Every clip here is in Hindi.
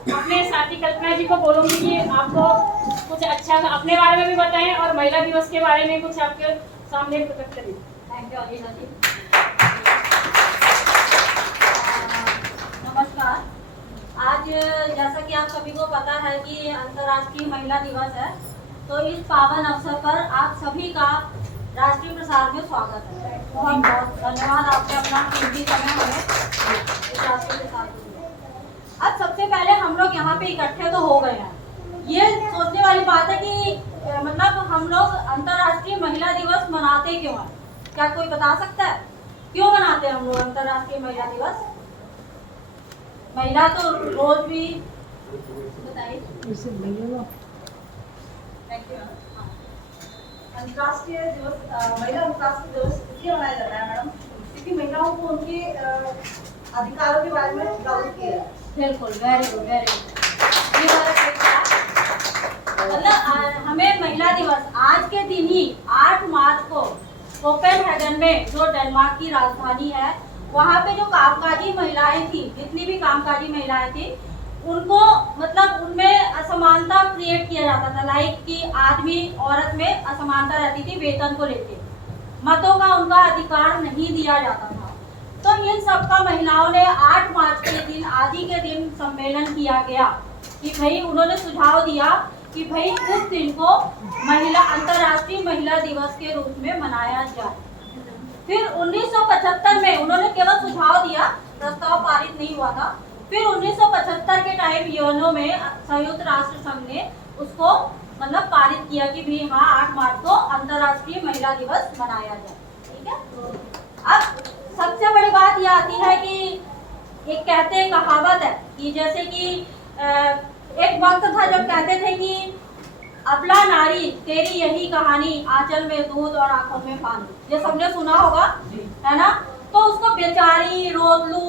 अपने साथी कल्पना जी को बोलूंगी कि आपको कुछ अच्छा अपने बारे में भी बताएं और महिला दिवस के बारे में कुछ आपके सामने प्रकट करें। थैंक यू अनीता जी। नमस्कार। आज जैसा कि आप सभी को पता है कि अंतर्राष्ट्रीय महिला दिवस है, तो इस पावन अवसर पर आप सभी का राष्ट्रीय प्रसार में स्वागत है। बहुत बहुत धन्यवाद आपने अपना कीमती समय हमें इस राष्ट्रीय प्रसार को दिया। अब सबसे पहले हम लोग यहाँ पे इकट्ठे तो हो गए हैं, ये सोचने वाली बात है कि मतलब हम लोग अंतर्राष्ट्रीय महिला दिवस मनाते क्यों हैं? क्या कोई बता सकता है क्यों मनाते हैं हम लोग अंतर्राष्ट्रीय महिला दिवस? महिला तो रोज भी बताइए। अंतर्राष्ट्रीय दिवस महिला अंतर्राष्ट्रीय दिवस इसलिए मनाया जाता है मैडम, क्योंकि महिलाओं को उनके अधिकारों के बारे में जागरूक किया जाए। बिल्कुल, वेरी गुड, वेरी गुड। मतलब हमें महिला दिवस आज के दिन ही 8 मार्च को कोपेनहेगन में, जो डेनमार्क की राजधानी है, वहाँ पे जो कामकाजी महिलाएं थी, जितनी भी कामकाजी महिलाएं थी, उनको मतलब उनमें असमानता क्रिएट किया जाता था। लाइक कि आदमी औरत में असमानता रहती थी वेतन को लेके, मतों का उनका अधिकार नहीं दिया जाता था। तो इन सब का महिलाओं ने 8 मार्च के दिन, आज ही के दिन सम्मेलन किया गया कि भाई उन्होंने सुझाव दिया कि भाई इस दिन को महिला अंतर्राष्ट्रीय महिला दिवस के रूप में मनाया जाए। फिर 1975 में उन्होंने केवल सुझाव दिया, प्रस्ताव पारित नहीं हुआ था। फिर 1975 के टाइम यूएनओ में, संयुक्त राष्ट्र संघ ने उसको मतलब पारित किया कि भी हाँ 8 मार्च को अंतर्राष्ट्रीय महिला दिवस मनाया जाए। ठीक है। अब सबसे बड़ी बात यह आती है कि एक कहते हैं, कहावत है कि जैसे कि एक वक्त था जब कहते थे कि अबला नारी तेरी यही कहानी, आंचल में दूध और आंखों में पानी। ये सबने सुना होगा, है ना? तो उसको बेचारी, रोतलू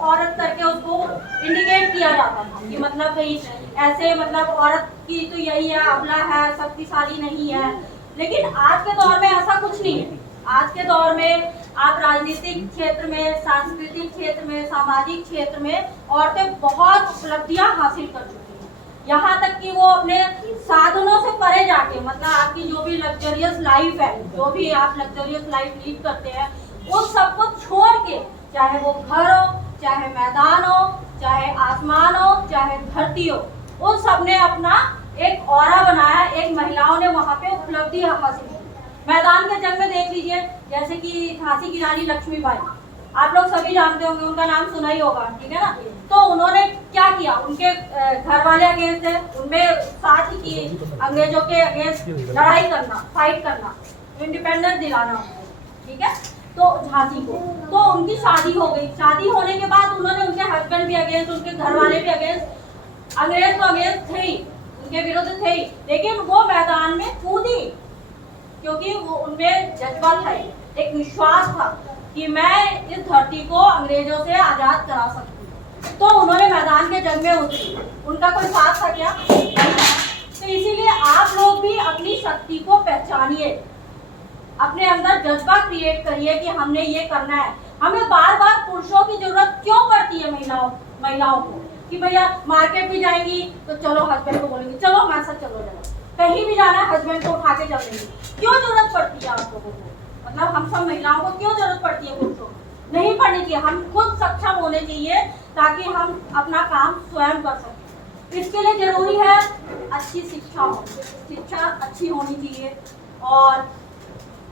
औरत करके उसको इंडिकेट किया जाता था कि मतलब भाई ऐसे मतलब औरत की तो यही है, अबला है, शक्तिशाली नहीं है। लेकिन आज के दौर में ऐसा कुछ नहीं है। आज के दौर में आप राजनीतिक क्षेत्र में, सांस्कृतिक क्षेत्र में, सामाजिक क्षेत्र में औरतें बहुत उपलब्धियां हासिल कर चुकी हैं। यहाँ तक कि वो अपने साधनों से परे जाके, मतलब आपकी जो भी लग्जरियस लाइफ है, जो भी आप लग्जरियस लाइफ लीड करते हैं, उस सब को छोड़ के, चाहे वो घर हो, चाहे मैदान हो, चाहे आसमान हो, चाहे धरती हो, उन सब ने अपना एक ऑरा बनाया। एक महिलाओं ने वहाँ पे उपलब्धि हासिल की। मैदान के जंग में देख लीजिए, जैसे कि झांसी की रानी लक्ष्मीबाई, आप लोग सभी जानते होंगे, उनका नाम सुना ही होगा, ठीक है ना? तो उन्होंने क्या किया, उनके घर वाले अगेंस्ट थे, उनमें साथ ही की अंग्रेजों के अगेंस्ट लड़ाई करना, फाइट करना, इंडिपेंडेंस दिलाना, ठीक है? तो झांसी को, तो उनकी शादी हो गई। शादी होने के बाद उन्होंने उनके हस्बैंड भी अगेंस्ट, उनके घर वाले भी अगेंस्ट, अंग्रेज तो अगेंस्ट थे ही, उनके विरुद्ध थे ही, लेकिन वो मैदान में कूदी क्योंकि वो उनमें जज्बा था, एक विश्वास था कि मैं इस धरती को अंग्रेजों से आजाद करा सकती हूँ। तो उन्होंने मैदान के जंग में उतरी। उनका कोई साथ था क्या? तो इसीलिए आप लोग भी अपनी शक्ति को पहचानिए, अपने अंदर जज्बा क्रिएट करिए कि हमने ये करना है। हमें बार बार पुरुषों की जरूरत क्यों पड़ती है महिलाओं को कि भैया मार्केट भी जाएंगी तो चलो हस्बैंड को बोलेंगे चलो हमारे साथ चलो, जरा कहीं भी जाना है हस्बैंड को उठा के चल देंगे। क्यों जरूरत पड़ती है आप लोगों को? मतलब हम सब महिलाओं को क्यों जरूरत पड़ती है पुरुषों को? नहीं पड़नी चाहिए। हम खुद सक्षम होने चाहिए ताकि हम अपना काम स्वयं कर सकें। इसके लिए जरूरी है अच्छी शिक्षा हो, शिक्षा अच्छी होनी चाहिए, और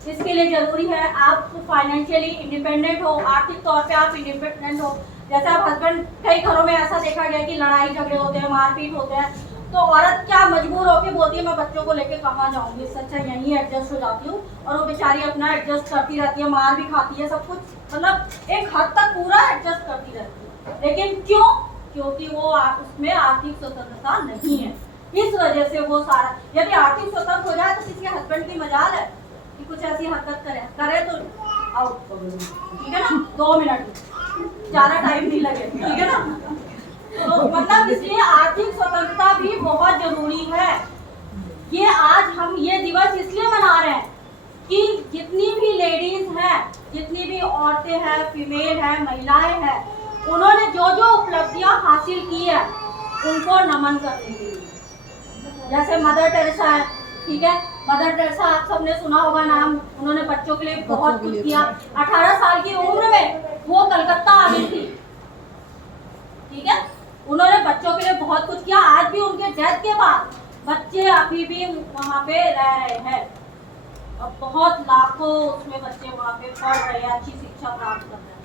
इसके लिए जरूरी है आप फाइनेंशियली इंडिपेंडेंट हो, आर्थिक तौर पे आप इंडिपेंडेंट हो। जैसे आप हस्बैंड, कई घरों में ऐसा देखा गया कि लड़ाई झगड़े होते हैं, मारपीट होते हैं, तो औरत क्या मजबूर होकर बोलती है मैं बच्चों को लेके कहाँ जाऊंगी, सच्चा यहीं एडजस्ट हो जाती हूँ, और वो बेचारी अपना एडजस्ट करती रहती है, मार भी खाती है, सब कुछ मतलब एक हद तक पूरा एडजस्ट करती रहती है। लेकिन क्यों? क्योंकि वो उसमें आर्थिक स्वतंत्रता नहीं है। इस वजह से वो सारा, यदि आर्थिक स्वतंत्र हो जाए तो किसी हस्बैंड की मजाल है कि कुछ ऐसी हरकत करे तो आउट, ठीक है ना? 2 मिनट, ज्यादा टाइम नहीं लगे, ठीक है ना? तो मतलब इसलिए आर्थिक स्वतंत्रता भी बहुत जरूरी है। ये आज हम ये दिवस इसलिए मना रहे हैं कि जितनी भी लेडीज हैं, जितनी भी औरतें हैं, फीमेल हैं, महिलाएं हैं, उन्होंने जो जो उपलब्धियां हासिल की है उनको नमन करने के लिए। जैसे मदर टेरेसा है, ठीक है, मदर टेरेसा आप सबने सुना होगा नाम, उन्होंने बच्चों के लिए बहुत कुछ किया। 18 साल की उम्र में वो कलकत्ता आ गई थी, ठीक है, उन्होंने बच्चों के लिए बहुत कुछ किया। आज भी उनके डेथ के बाद बच्चे अभी भी वहाँ पे रह रहे हैं और बहुत लाखों उसमें बच्चे वहाँ पे पढ़ रहे हैं, अच्छी शिक्षा प्राप्त कर रहे हैं।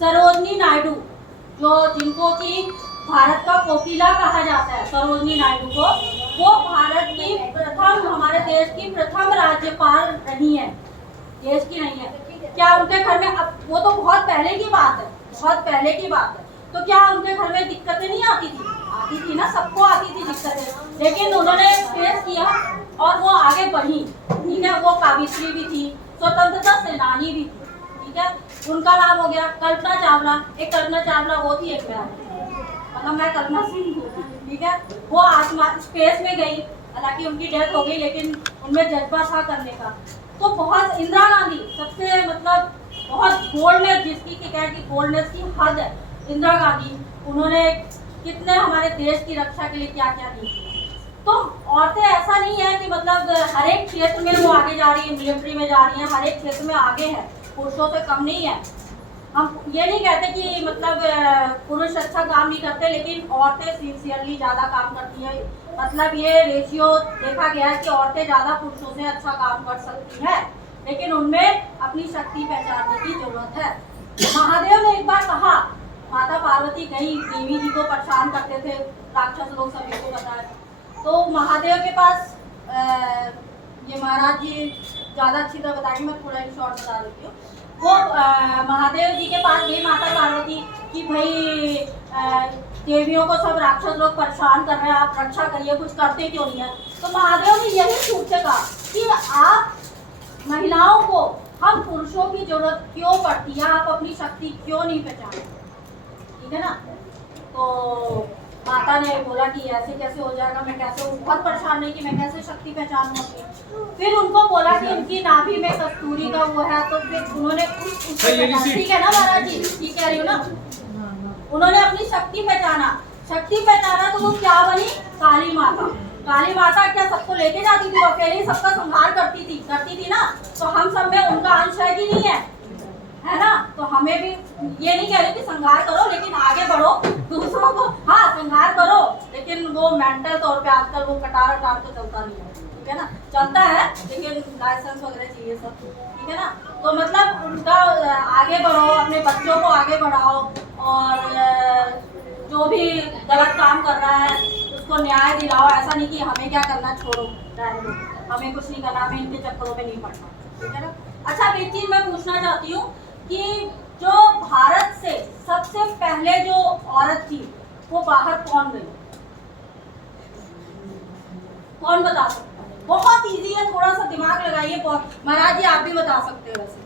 सरोजनी नायडू, जो जिनको की भारत का कोकिला कहा जाता है, सरोजनी नायडू को, वो भारत की प्रथम, हमारे देश की प्रथम राज्यपाल रही है, देश की नहीं है। क्या उनके घर में, अब वो तो बहुत पहले की बात है, बहुत पहले की बात है, तो क्या उनके घर में दिक्कतें नहीं आती थी? आती थी ना, सबको आती थी दिक्कतें, लेकिन उन्होंने फेस किया और वो आगे बढ़ी, ठीक है। वो काबित्री भी थी, स्वतंत्रता सेनानी भी थी, ठीक है। उनका नाम हो गया कल्पना चावला। एक कल्पना चावला वो थी, एक मतलब मैं कल्पना सिंह हूँ, ठीक है। वो आसमान स्पेस में गई, हालांकि उनकी डेथ हो गई, लेकिन उनमें जज्बा था करने का। तो बहुत, इंदिरा गांधी सबसे मतलब बहुत बोल्डनेस, जिसकी क्या है कि बोल्डनेस की हद है, इंदिरा गांधी, उन्होंने कितने हमारे देश की रक्षा के लिए क्या क्या नहीं किया। तो औरतें ऐसा नहीं है कि मतलब हर एक क्षेत्र में वो आगे जा रही है, मिलिट्री में जा रही है, हर एक क्षेत्र में आगे है, पुरुषों से कम नहीं है। हम ये नहीं कहते कि मतलब पुरुष अच्छा काम नहीं करते, लेकिन औरतें सिंसियरली ज़्यादा काम करती हैं। मतलब ये रेशियो देखा गया है कि औरतें ज़्यादा पुरुषों से अच्छा काम कर सकती हैं, लेकिन उनमें अपनी शक्ति पहचानने की जरूरत है। महादेव ने एक बार कहा, माता पार्वती गई, देवी जी को परेशान करते थे राक्षस लोग, सभी को पता है। तो महादेव के पास ये महाराज जी ज़्यादा अच्छी तरह बताएंगे, मैं थोड़ा ही शॉर्ट बता देती हूँ। वो महादेव जी के पास गई माता पार्वती कि भाई देवियों को सब राक्षस लोग परेशान कर रहे हैं, आप रक्षा करिए, कुछ करते क्यों नहीं है। तो महादेव ने यही छूट से कहा कि आप महिलाओं को हम पुरुषों की जरूरत क्यों पड़ती है, आप अपनी शक्ति क्यों नहीं पहचानते, ठीक है ना। तो माता ने बोला कि ऐसे कैसे हो जाएगा, मैं कैसे, बहुत परेशान नहीं कि मैं कैसे शक्ति पहचानूंगी। फिर उनको बोला कि उनकी नाभि में कस्तूरी का वो है, तो फिर उन्होंने ठीक है ना महाराज जी, ठीक कह रही हूँ ना, उन्होंने अपनी शक्ति पहचाना। शक्ति पहचाना तो वो क्या बनी, काली माता। काली माता क्या सबको लेके जाती थी, अकेले सबका संहार करती थी ना। तो हम सब में उनका अंश है कि नहीं है ना। तो हमें भी ये नहीं कह रहे कि संहार करो, लेकिन आगे बढ़ो, दूसरों को हाँ संहार करो, लेकिन वो मेंटल तौर पे आजकल वो कटार तो चलता नहीं है, ठीक है ना, चलता है लेकिन लाइसेंस वगैरह चाहिए सब, ठीक है ना। तो मतलब उनका आगे बढ़ो, अपने बच्चों को आगे बढ़ाओ, और जो भी गलत काम कर रहा है उसको न्याय दिलाओ। ऐसा नहीं कि हमें क्या करना, छोड़ो, हमें कुछ नहीं करना, हमें इनके चक्करों में नहीं पड़ना, ठीक है ना। अच्छा, एक चीज मैं पूछना चाहती हूँ कि जो भारत से सबसे पहले जो औरत थी वो बाहर कौन गई, कौन बता सकता है? बहुत इजी है, थोड़ा सा दिमाग लगाइए। महाराज जी आप भी बता सकते हो वैसे,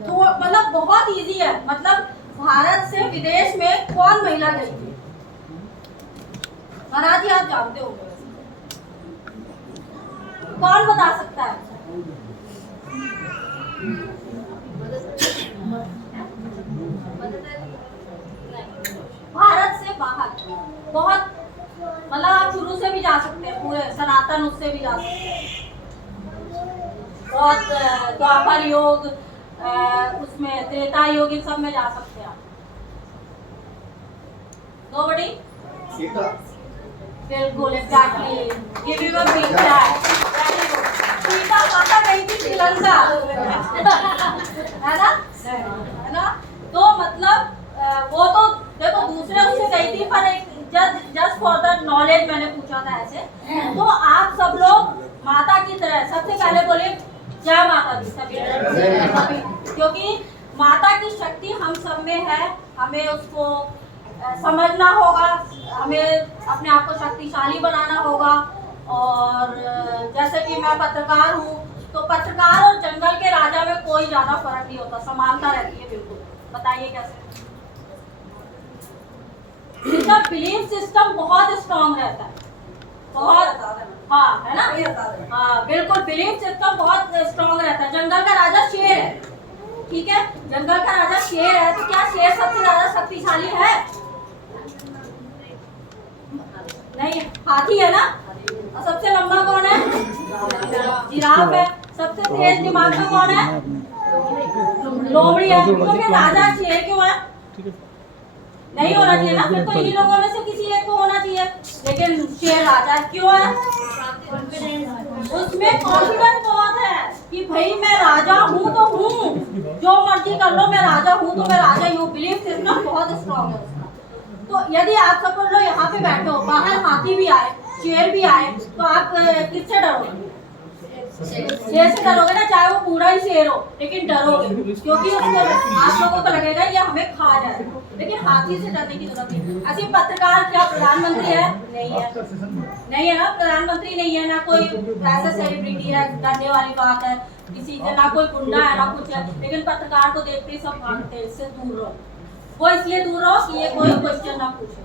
तो मतलब बहुत इजी है। मतलब भारत से विदेश में कौन महिला गई थी? महाराज जी आप जानते होंगे, कौन बता सकता है? भारत से बाहर बहुत, मतलब आप शुरू से भी जा सकते हैं, पूरे सनातन उससे भी जा सकते हैं, बहुत द्वापर योग, उसमें त्रेता योग, इन सब में जा सकते हैं आप। नोबडी? बिल्कुल, exactly, give you a big clap. Sita माता गई थी श्रीलंका, है ना। तो मतलब वो तो देखो दूसरे उससे गई थी, पर एक जस्ट फॉर द नॉलेज मैंने पूछा था ऐसे। तो आप सब लोग माता की तरह सबसे पहले बोले जय माता दी, सभी, क्योंकि माता की शक्ति हम सब में है, हमें उसको समझना होगा, हमें अपने आप को शक्तिशाली बनाना होगा। और जैसे कि मैं पत्रकार हूँ, तो पत्रकार और जंगल के राजा में कोई ज्यादा फर्क नहीं होता, समानता रहती है बिल्कुल। बताइए कैसे? इसका बिलीफ सिस्टम बहुत स्ट्रॉन्ग रहता है, बहुत, हाँ है ना, हाँ बिल्कुल, बिलीफ सिस्टम बहुत स्ट्रॉन्ग रहता है। जंगल का राजा शेर है, ठीक है, जंगल का राजा शेर है, तो क्या शेर सबसे ज्यादा शक्तिशाली है? नहीं, हाथी है ना। और सबसे लंबा कौन है? जिराफ है। सबसे तेज दिमाग का कौन है? लोमड़ी है। तो फिर राजा शेर क्यों है? नहीं होना चाहिए ना, फिर तो इन्हीं लोगों में से किसी एक को होना चाहिए, लेकिन शेर राजा क्यों है? उसमें कॉन्फिडेंस बहुत है कि भाई मैं राजा हूँ तो हूँ, जो मर्जी कर लो, मैं राजा हूँ तो मैं राजा ही हूँ। बिलीफ सिस्टम बहुत स्ट्रॉन्ग है उसका। तो यदि आप सपोज लो यहाँ पे बैठे हो, बाहर हाथी भी आए, शेर भी आए, तो आप किससे डरोगे? शेर से डरोगे ना, चाहे वो पूरा ही शेर हो, लेकिन डरोगे क्योंकि उसको आप लोगों को लगेगा ये हमें खा जाएगा। लेकिन हाथी से डरने की जरूरत नहीं। ऐसे पत्रकार क्या प्रधानमंत्री है? नहीं है, नहीं है ना, प्रधानमंत्री नहीं है ना, कोई ऐसा सेलिब्रिटी है, डरने वाली बात है किसी से, ना कोई गुंडा है ना कुछ है, लेकिन पत्रकार को देखते ही सब भागते हैं, इससे दूर रहो। वो इसलिए दूर रहो कि ये कोई क्वेश्चन ना पूछे।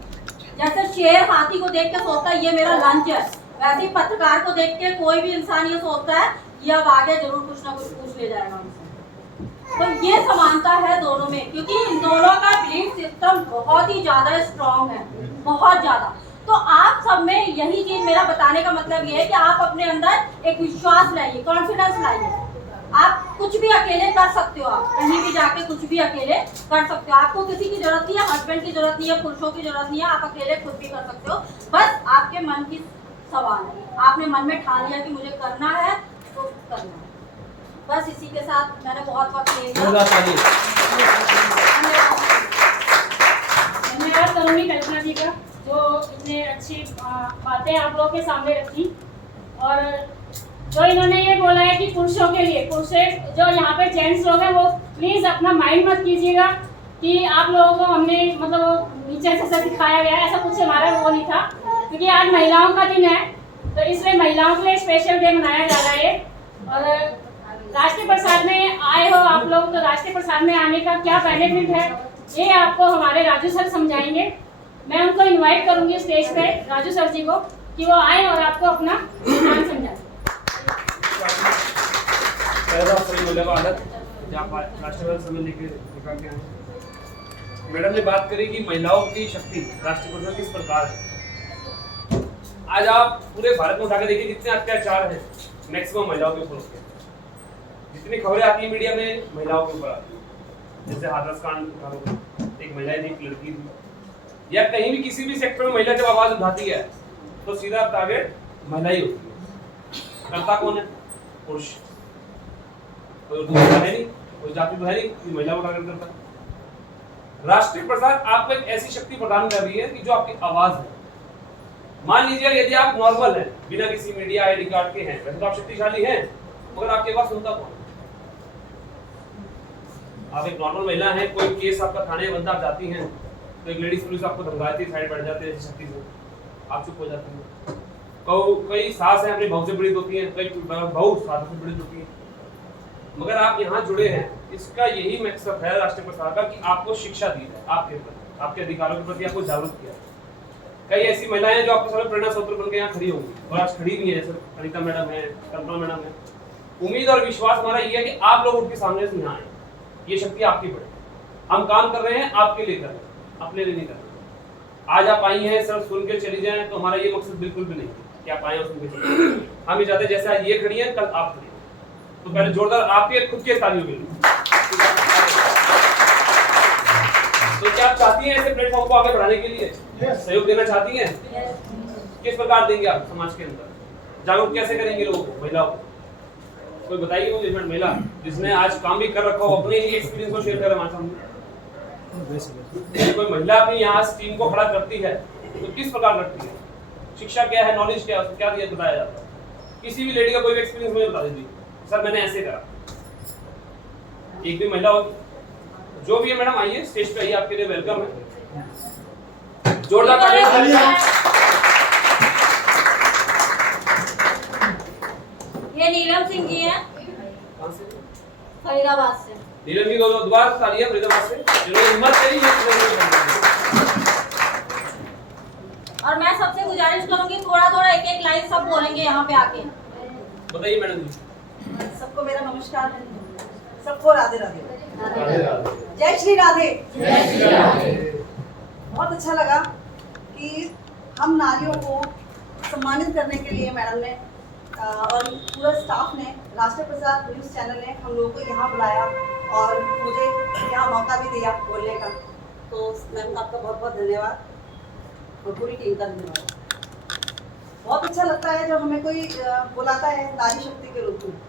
जैसे शेर हाथी को देख के सोचता है ये मेरा लंच है, वैसे ही पत्रकार को देख के कोई भी इंसान ये सोचता है कि अब आगे जरूर कुछ ना कुछ पूछ ले जाएगा हमसे। तो ये समानता है दोनों में, क्योंकि इन दोनों का बिलीफ सिस्टम बहुत ही ज्यादा स्ट्रॉन्ग है, बहुत ज्यादा। तो आप सब में यही चीज, मेरा बताने का मतलब ये है कि आप अपने अंदर एक विश्वास लाइए, कॉन्फिडेंस लाइए। आप कुछ भी अकेले कर सकते हो, आप कहीं भी जाके कुछ भी अकेले कर सकते हो। आपको किसी की जरूरत नहीं है, हस्बैंड की जरूरत नहीं है, पुरुषों की जरूरत नहीं है, आप अकेले खुद भी कर सकते हो। बस आपके मन की सवाल है, आपने मन में ठान लिया कि मुझे करना है तो करना है। बस इसी के साथ मैंने बहुत वक्त ले लिया। धन्यवाद करूँगी कल्पना जी का, जो इतने अच्छी बातें आप लोगों के सामने रखी। और जो इन्होंने ये बोला है कि पुरुषों के लिए, पुरुष जो यहाँ पे जेंट्स लोग हैं वो प्लीज़ अपना माइंड मत कीजिएगा कि आप लोगों को हमने मतलब नीचे से दिखाया गया है, ऐसा कुछ हमारा वो नहीं था। क्योंकि आज महिलाओं का दिन है, तो इसलिए महिलाओं के लिए स्पेशल डे मनाया जा रहा है। और राष्ट्रीय प्रसाद में आए हो आप लोग, तो राष्ट्रीय प्रसाद में आने का क्या बेनिफिट है ये आपको हमारे राजू सर समझाएंगे। मैं उनको इनवाइट करूंगी स्टेज पे, राजू सर जी को, कि वो आए और आपको अपना ज्ञान समझाएं। मैडम ने बात करी कि महिलाओं की शक्ति राष्ट्रीय प्रसाद किस प्रकार है। आज आप पूरे भारत में उठाकर देखिए जितने अत्याचार हैं मैक्सिमम महिलाओं के ऊपर होते हैं। जितनी खबरें आती है मीडिया में महिलाओं के ऊपर आती है, जैसे हाथरस कांड उठा लो, एक महिला थी, एक लड़की थी, या कहीं भी किसी भी सेक्टर में महिला जब आवाज उठाती है तो सीधा टारगेट महिला ही होती है। करता कौन है? पुरुष। कोई है नहीं, कोई जाति तो है नहीं कि महिला को टारगेट करता है। राष्ट्रीय प्रसाद आपको एक ऐसी शक्ति प्रदान कर रही है कि जो आपकी आवाज है। मान लीजिए यदि आप नॉर्मल हैं, बिना किसी मीडिया आईडी कार्ड के हैं, वैसे तो आप शक्तिशाली हैं, मगर आपकी आवाज सुनता कौन? आप एक नॉर्मल महिला हैं, कोई केस आपका थाने बनता, आप जाती हैं तो एक लेडीज पुलिस आपको धमकाती है, साइड बैठ जाते हैं शक्ति से, आप चुप हो जाती हैं। कई सास हैं अपनी बहू से पीड़ित होती हैं, कई बहू सास से पीड़ित होती है, मगर आप यहाँ जुड़े हैं। इसका यही मकसद है राष्ट्रीय प्रसाद का कि आपको शिक्षा दी है, आपके प्रति, आपके अधिकारों के प्रति आपको जागरूक किया। कई ऐसी महिलाएं जो आपके सामने प्रेरणा स्रोत बनकर यहाँ खड़ी होंगी और आज खड़ी भी है, जैसे अनिता मैडम है, कल्पना मैडम है। उम्मीद और विश्वास हमारा ये है कि आप लोग उनके सामने से यहाँ आए, ये शक्ति आपकी बढ़े। हम काम कर रहे हैं आपके लिए कर रहे हैं, अपने लिए नहीं कर रहे। आज आप आई हैं, सर सुन के चली जाएं, तो हमारा ये मकसद बिल्कुल भी नहीं कि आप आए और सुन के चले जाएं। हम ये चाहते हैं जैसे आज ये खड़ी है, कल आप खड़ी हैं। तो पहले जोरदार आपके खुद के तालियों के लिए। तो क्या आप चाहती हैं ऐसे प्लेटफॉर्म को आगे बढ़ाने के लिए सहयोग देना चाहती हैं? किस प्रकार देंगे आप समाज के अंदर? जागरूक कैसे करेंगे लोगों को, महिलाओं को? कोई बताइए मुझे महिला जिसने आज काम भी कर रखा हो, अपने ही एक्सपीरियंस को शेयर करें हमारे सामने। कोई महिला अपनी यहाँ टीम को खड़ा करती है तो किस प्रकार करती है? शिक्षा क्या है, नॉलेज क्या है, क्या दिया बताया जाता है? किसी भी लेडी का कोई एक्सपीरियंस मुझे बता दीजिए, सर मैंने ऐसे करा। एक भी महिला होगी, जो भी है मैडम आइए स्टेज पे आइए, आपके लिए वेलकम है। जोरदार तालियां। ये नीलम सिंह जी हैं, कहां से? फरीदाबाद से। नीलम जी दोबारा तालियां फरीदाबाद से, जिन्होंने हिम्मत करी और मैं सबसे गुजारिश करूंगी थोड़ा थोड़ा एक एक लाइन सब बोलेंगे यहाँ पे आके। बताइए मैडम जी। सबको मेरा नमस्कार, सबको राधे राधे। जय श्री राधे। जय श्री राधे। बहुत अच्छा लगा कि हम नारियों को सम्मानित करने के लिए मैडम ने और पूरा स्टाफ ने, राष्ट्रीय प्रसाद न्यूज़ चैनल ने हम लोगों को यहाँ बुलाया और मुझे यहाँ मौका भी दिया बोलने का। तो मैम आपका बहुत बहुत धन्यवाद और पूरी टीम का धन्यवाद। बहुत अच्छा लगता है जब हमें कोई बुलाता है नारी शक्ति के रूप में।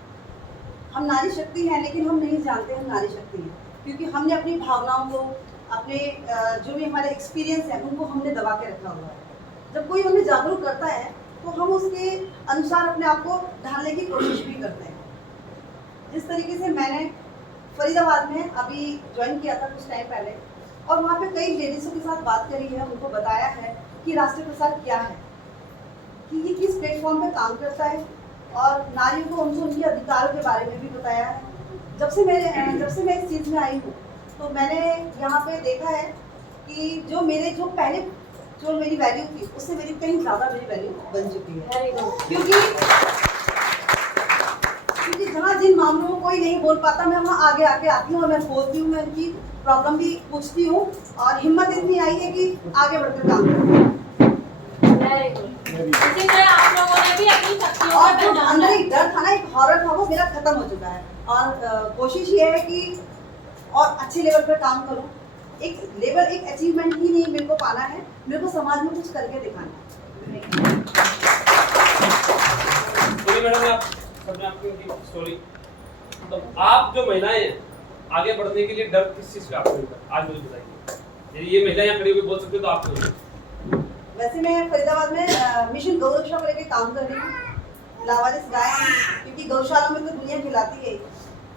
हम नारी शक्ति हैं लेकिन हम नहीं जानते हम नारी शक्ति हैं, क्योंकि हमने अपनी भावनाओं को, अपने जो भी हमारे एक्सपीरियंस हैं उनको हमने दबा के रखा हुआ है। जब कोई हमें जागरूक करता है तो हम उसके अनुसार अपने आप को ढालने की कोशिश भी करते हैं। जिस तरीके से मैंने फरीदाबाद में अभी ज्वाइन किया था कुछ टाइम पहले, और वहाँ पे कई लेडीज़ों के साथ बात करी है, उनको बताया है कि राष्ट्रीय प्रसार क्या है, कि ये किस प्लेटफॉर्म पे काम करता है, और नारियों को उनको उनके अधिकारों के बारे में भी बताया है। जब से मैं इस चीज़ में आई हूँ तो मैंने यहाँ पे देखा है कि जो मेरी वैल्यू थी उससे मेरी कहीं ज़्यादा मेरी वैल्यू बन चुकी है। क्योंकि जहाँ जिन मामलों में कोई नहीं बोल पाता, मैं वहाँ आगे आके आती हूँ और मैं बोलती हूँ, मैं उनकी प्रॉब्लम भी पूछती हूँ, और हिम्मत इतनी आई है कि आगे बढ़कर काम करती हूँ। इसी तरह आप लोगों ने भी अपनी शक्तियों और को जो पहचाना अंदर है। एक डर था ना, एक हॉरर था, वो मेरा खत्म हो चुका है। और कोशिश ये है कि और अच्छे लेवल पर काम करूं। एक अचीवमेंट ही नहीं मेरे को पाना है, मेरे को समाज में कुछ करके दिखाना है। तो मैडम आप सबने आपकी स्टोरी, तो आप जो महिलाएं हैं आगे बढ़ने के लिए डर किस चीज का आपको होता है, आज मुझे बताइए। यदि ये महिलाएं यहाँ खड़ी हुई बोल सकते हो तो आपको। वैसे मैं फरीदाबाद में मिशन गौरक्षा को लेकर काम कर रही हूँ। लावारिस गाय, क्योंकि गौशाला में तो दुनिया खिलाती है,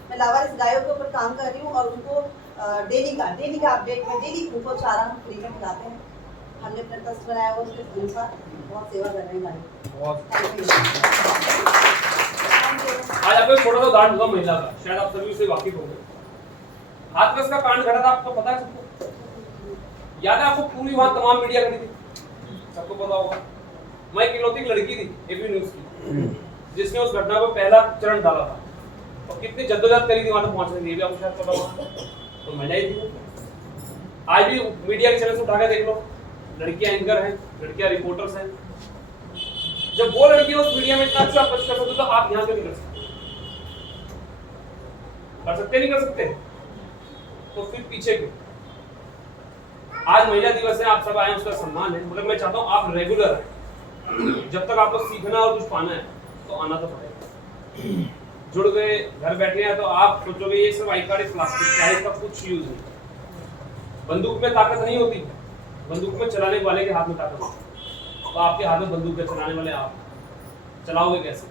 मैं लावारिस गायों के ऊपर काम कर रही हूँ और उनको डेली का अपडेट में डेली उनको चारा हम फ्री में खिलाते हैं। हमने अपना ट्रस्ट बनाया हुआ, उसके अनुसार बहुत सेवा कर रहे हैं हमारी। आज आपको एक छोटा सा उदाहरण दूंगा महिला का, शायद आप सभी उससे वाकिफ होंगे। हाथरस का कांड घटा था, आपको पता है सबको? याद है आपको? पूरी वहां तमाम मीडिया खड़ी थी, सबको पता होगा। मैं इकलौती लड़की थी एबी न्यूज की जिसने उस घटना को पहला चरण डाला था, और कितनी जद्दोजहद करी थी वहां तक पहुंचने के लिए, आपको शायद पता होगा। तो महिला ही थी। आज भी मीडिया के चैनल से उठा के देख लो, लड़कियां एंकर हैं, लड़कियां रिपोर्टर्स हैं। जब वो लड़कियां उस मीडिया में इतना अच्छा कर सकते तो आप यहाँ क्यों नहीं कर सकते? कर सकते नहीं कर सकते? तो फिर पीछे क्यों? आज महिला दिवस है, आप सब आए, उसका सम्मान है, मगर मैं चाहता हूँ आप रेगुलर आए। जब तक आपको सीखना और कुछ पाना है तो आना तो पड़ेगा। जुड़ गए, घर बैठे हैं तो आप सोचोगे ये सब आई कार्ड प्लास्टिक का है, इसका कुछ यूज नहीं। बंदूक में ताकत नहीं होती, बंदूक में चलाने वाले के हाथ में ताकत होती है। तो आपके हाथ में बंदूक है, चलाने वाले आप, चलाओगे कैसे?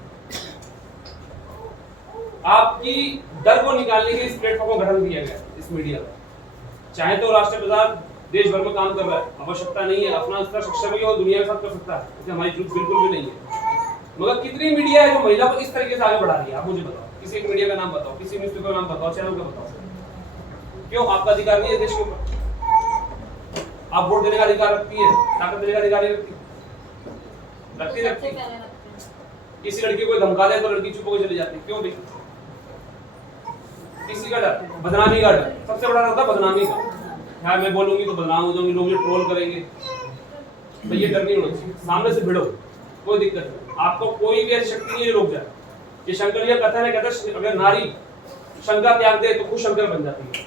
आपकी डर को निकालने के लिए इस प्लेटफॉर्म को गठन किया गया, इस मीडिया का। चाहे तो राष्ट्रीय प्रसाद देश भर में काम कर रहा है, आवश्यकता नहीं है, अपना स्तर सक्षम है वो दुनिया के साथ कर सकता है, इससे हमारी जरूरत बिल्कुल भी नहीं है। मगर कितनी मीडिया है जो महिला को इस तरीके से आगे बढ़ा रही है? आप मुझे बताओ, किसी एक मीडिया का नाम बताओ, किसी न्यूज़पेपर का नाम बताओ, चैनल का बताओ। क्यों? आपका अधिकार नहीं है देश के ऊपर? आप वोट देने का अधिकार रखती है, ताकत देने का अधिकार नहीं रखती? रखती। किसी लड़की को धमका दे तो लड़की चुप होकर चली जाती, क्यों भाई? किसी का डर, बदनामी का डर, सबसे बड़ा डर होता है बदनामी का। हाँ, मैं बोलूंगी तो बदनाम हो जाऊंगी, लोग मुझे ट्रोल करेंगे, तो ये डर नहीं होना चाहिए। सामने से भिड़ो, कोई दिक्कत नहीं, आपको कोई भी ऐसी शक्ति नहीं है रोक जाए। ये शंकर जी कथन है, कहता है अगर नारी शंका त्याग दे तो खुद शंकर बन जाती है।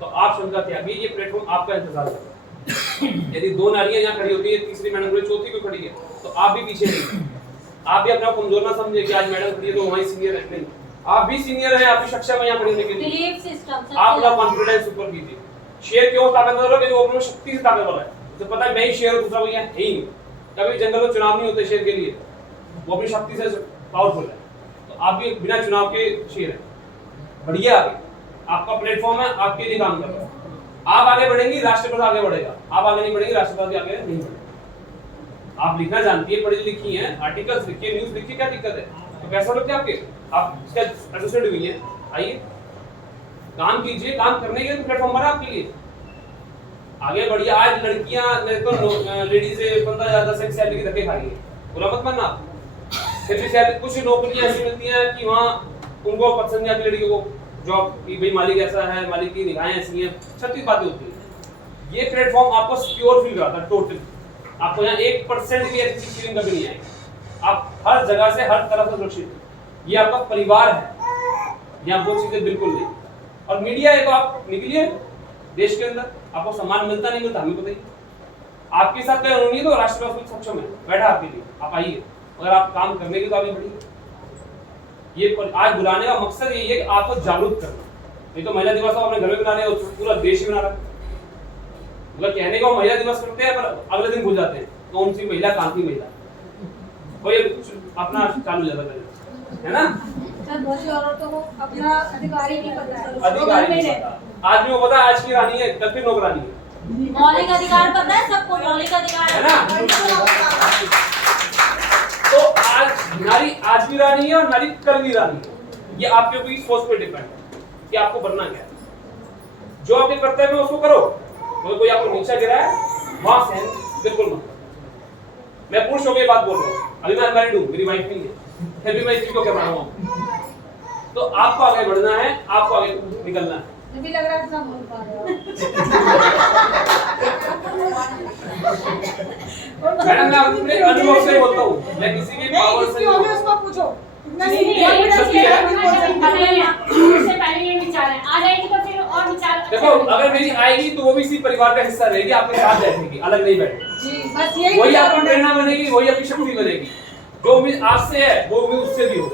तो आप शंका त्यागिए, ये प्लेटफॉर्म आपका इंतजार कर रहा है। यदि दो नारियां यहाँ खड़ी होती है, तीसरी मैडम खड़ी, चौथी कोई खड़ी है, तो आप भी पीछे नहीं, आप भी अपना कमजोर ना समझे कि आज मैडम खड़ी है तो वहीं सीनियर है। नहीं, आप भी सीनियर है, आप भी सक्षम है यहाँ खड़ी होने के लिए। आप अपना कॉन्फिडेंस ऊपर कीजिए। शेर क्यों ताकतवर है? क्योंकि वो अपनी शक्ति से ताकतवर है, उसे पता है मैं ही शेर हूँ, दूसरा कोई यहाँ है ही नहीं। कभी जंगल में चुनाव नहीं होते शेर के लिए, वो अपनी शक्ति से पावरफुल है। तो आप भी बिना चुनाव के शेर है, बढ़िया आगे, आपका प्लेटफॉर्म है, आपके लिए काम कर रहा है। आप आगे बढ़ेंगी, राष्ट्रपति आगे बढ़ेगा। आप आगे नहीं बढ़ेंगे, राष्ट्रपति आगे नहीं बढ़ेगा। आप लिखना जानती है, पढ़ी लिखी है, आर्टिकल्स लिखिए, न्यूज लिखिए, क्या दिक्कत है? तो पैसा लगते आपके, आप इसका एसोसिएट हुई है, आइए काम कीजिए, काम करने के लिए प्लेटफॉर्म बना आपके लिए, आगे बढ़िए। आज लड़कियां मेरे को लेडीज से 15,000 10 सैलरी की धक्के खा रही है, बुरा मत मानना। फिर भी शायद कुछ नौकरियां ऐसी मिलती हैं कि वहाँ उनको पसंद नहीं आती लड़कियों को जॉब की, भाई मालिक ऐसा है, मालिक की निगाहें ऐसी हैं, 36 बातें होती हैं। ये प्लेटफॉर्म आपको सिक्योर फील कराता है टोटली। आपको यहाँ 1% भी ऐसी फीलिंग कभी नहीं आएगी। आप हर जगह से हर तरफ से सुरक्षित हैं। ये आपका परिवार है, यहाँ वो चीजें बिल्कुल नहीं। और मीडिया है तो आप निकलिए देश के अंदर, आपको सम्मान मिलता नहीं मिलता हमें बताइए। आपके साथ कोई कानूनी तो राष्ट्रपति सक्षम है, बैठा आपके लिए, आप आइए। अगर आप काम करने के तो आगे बढ़िए। ये आज बुलाने का मकसद यही है कि आपको जागरूक करना। नहीं तो महिला दिवस आप अपने घर में बना रहे हो, पूरा देश ही बना रहा है। मतलब कहने को महिला दिवस करते हैं पर अगले दिन भूल जाते हैं कौन सी महिला कहाँ की महिला, कोई अपना चालू जाता है ना। बहुत सी औरतों को अपना अधिकार ही नहीं पता है, अधिकार नहीं पता। आदमी को पता है आज की रानी है, कल फिर नौकरानी है। मौलिक अधिकार पता है सबको, मौलिक अधिकार है ना। तो आज नारी आज भी रानी है और नारी कल भी रानी है। ये आपके ऊपर सोच पे डिपेंड है कि आपको बनना क्या है। जो आपके कर्तव्य है उसको करो। तो कोई आपको नीचा गिरा है वहां से बिल्कुल मत। मैं पुरुष होकर बात बोल रहा हूँ, अभी मैं अनमैरिड हूँ, मेरी वाइफ नहीं है, फिर भी मैं इसी को कह रहा हूँ। तो आपको आगे बढ़ना है, आपको आगे निकलना है। मुझे लग रहा है सब बोल पा रहे हो। मैडम मैं अपने अनुभव से बोलता हूँ, मैं किसी के पावर से नहीं। उसको पूछो। उससे पहले ये विचार है, आ जाएगी तो फिर और विचार। देखो अगर मेरी आएगी तो वो भी इसी परिवार का हिस्सा रहेगी, आपके साथ बैठेगी, अलग नहीं बैठेगी। जी बस यही वही आपकी प्रेरणा बनेगी, वही आपकी शक्ति बनेगी। जो उम्मीद आपसे है वो उम्मीद उससे भी हो।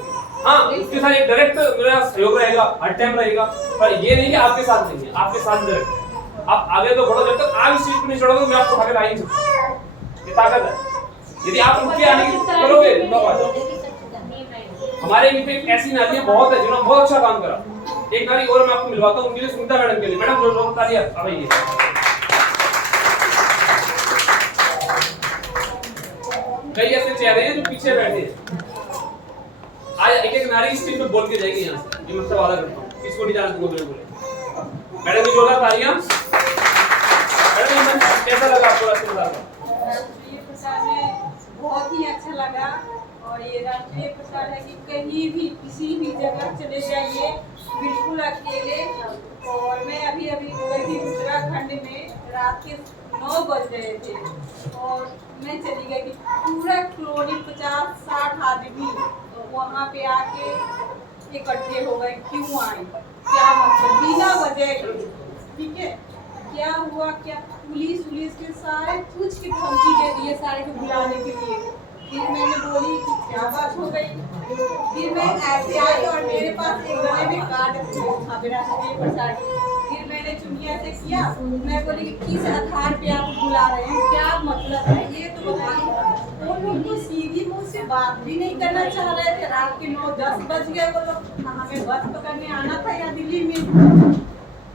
हाँ उसके साथ एक डायरेक्ट मेरा सहयोग रहेगा, हर टाइम रहेगा, पर ये नहीं कि आपके साथ नहीं है, आपके साथ डायरेक्ट। आप आगे तो बढ़ो, जब तक आप इस चीज को नहीं छोड़ोगे मैं आपको उठा के ला ही नहीं सकता। ये ताकत है। यदि आप उनके आने की करोगे हमारे भी ऐसी नारी बहुत है जिन्होंने बहुत अच्छा काम करा। एक नारी और मैं आपको मिलवाता हूँ, उनके लिए सुनीता मैडम के लिए। मैडम जो लोग तालियां अब आइए। कई ऐसे चेहरे हैं जो पीछे बैठे हैं। आज एक नारी स्टेज पे बोल के जाएगी यहाँ से, ये मैं वादा करता हूँ, किसको नहीं जाना तुमको बोले। मैडम की जोरदार तालियां। मैडम कैसा लगा आपको राष्ट्रीय प्रसार में? बहुत ही अच्छा लगा। और ये राष्ट्रीय प्रसार है कि कहीं भी किसी भी जगह चले जाइए बिल्कुल अकेले। और मैं अभी गई थी उत्तराखंड में, रात के 9 बज रहे थे और मैं चली गई थी। पूरा कॉलोनी 50-60 आदमी वहाँ पे आके इकट्ठे हो गए। क्यों आए, क्या मतलब, बिना वजह के। ठीक है, क्या हुआ, क्या पुलिस के सारे पूछ के धमकी दे दिए सारे को बुलाने के लिए। फिर मैंने बोली कि क्या बात हो गई। फिर मैं ऐसे आई और मेरे पास एक गले में कार्ड था राष्ट्रीय प्रसार। फिर मैंने चुनिया से किया, मैं बोली कि किस आधार पे आप बुला रहे हैं, क्या मतलब है ये तो बताइए। वो लोग तो सीधी मुंह से बात भी नहीं करना चाह रहे थे। रात के 9-10 बज गए, वो लोग हमें बस पकड़ने आना था यहाँ दिल्ली में।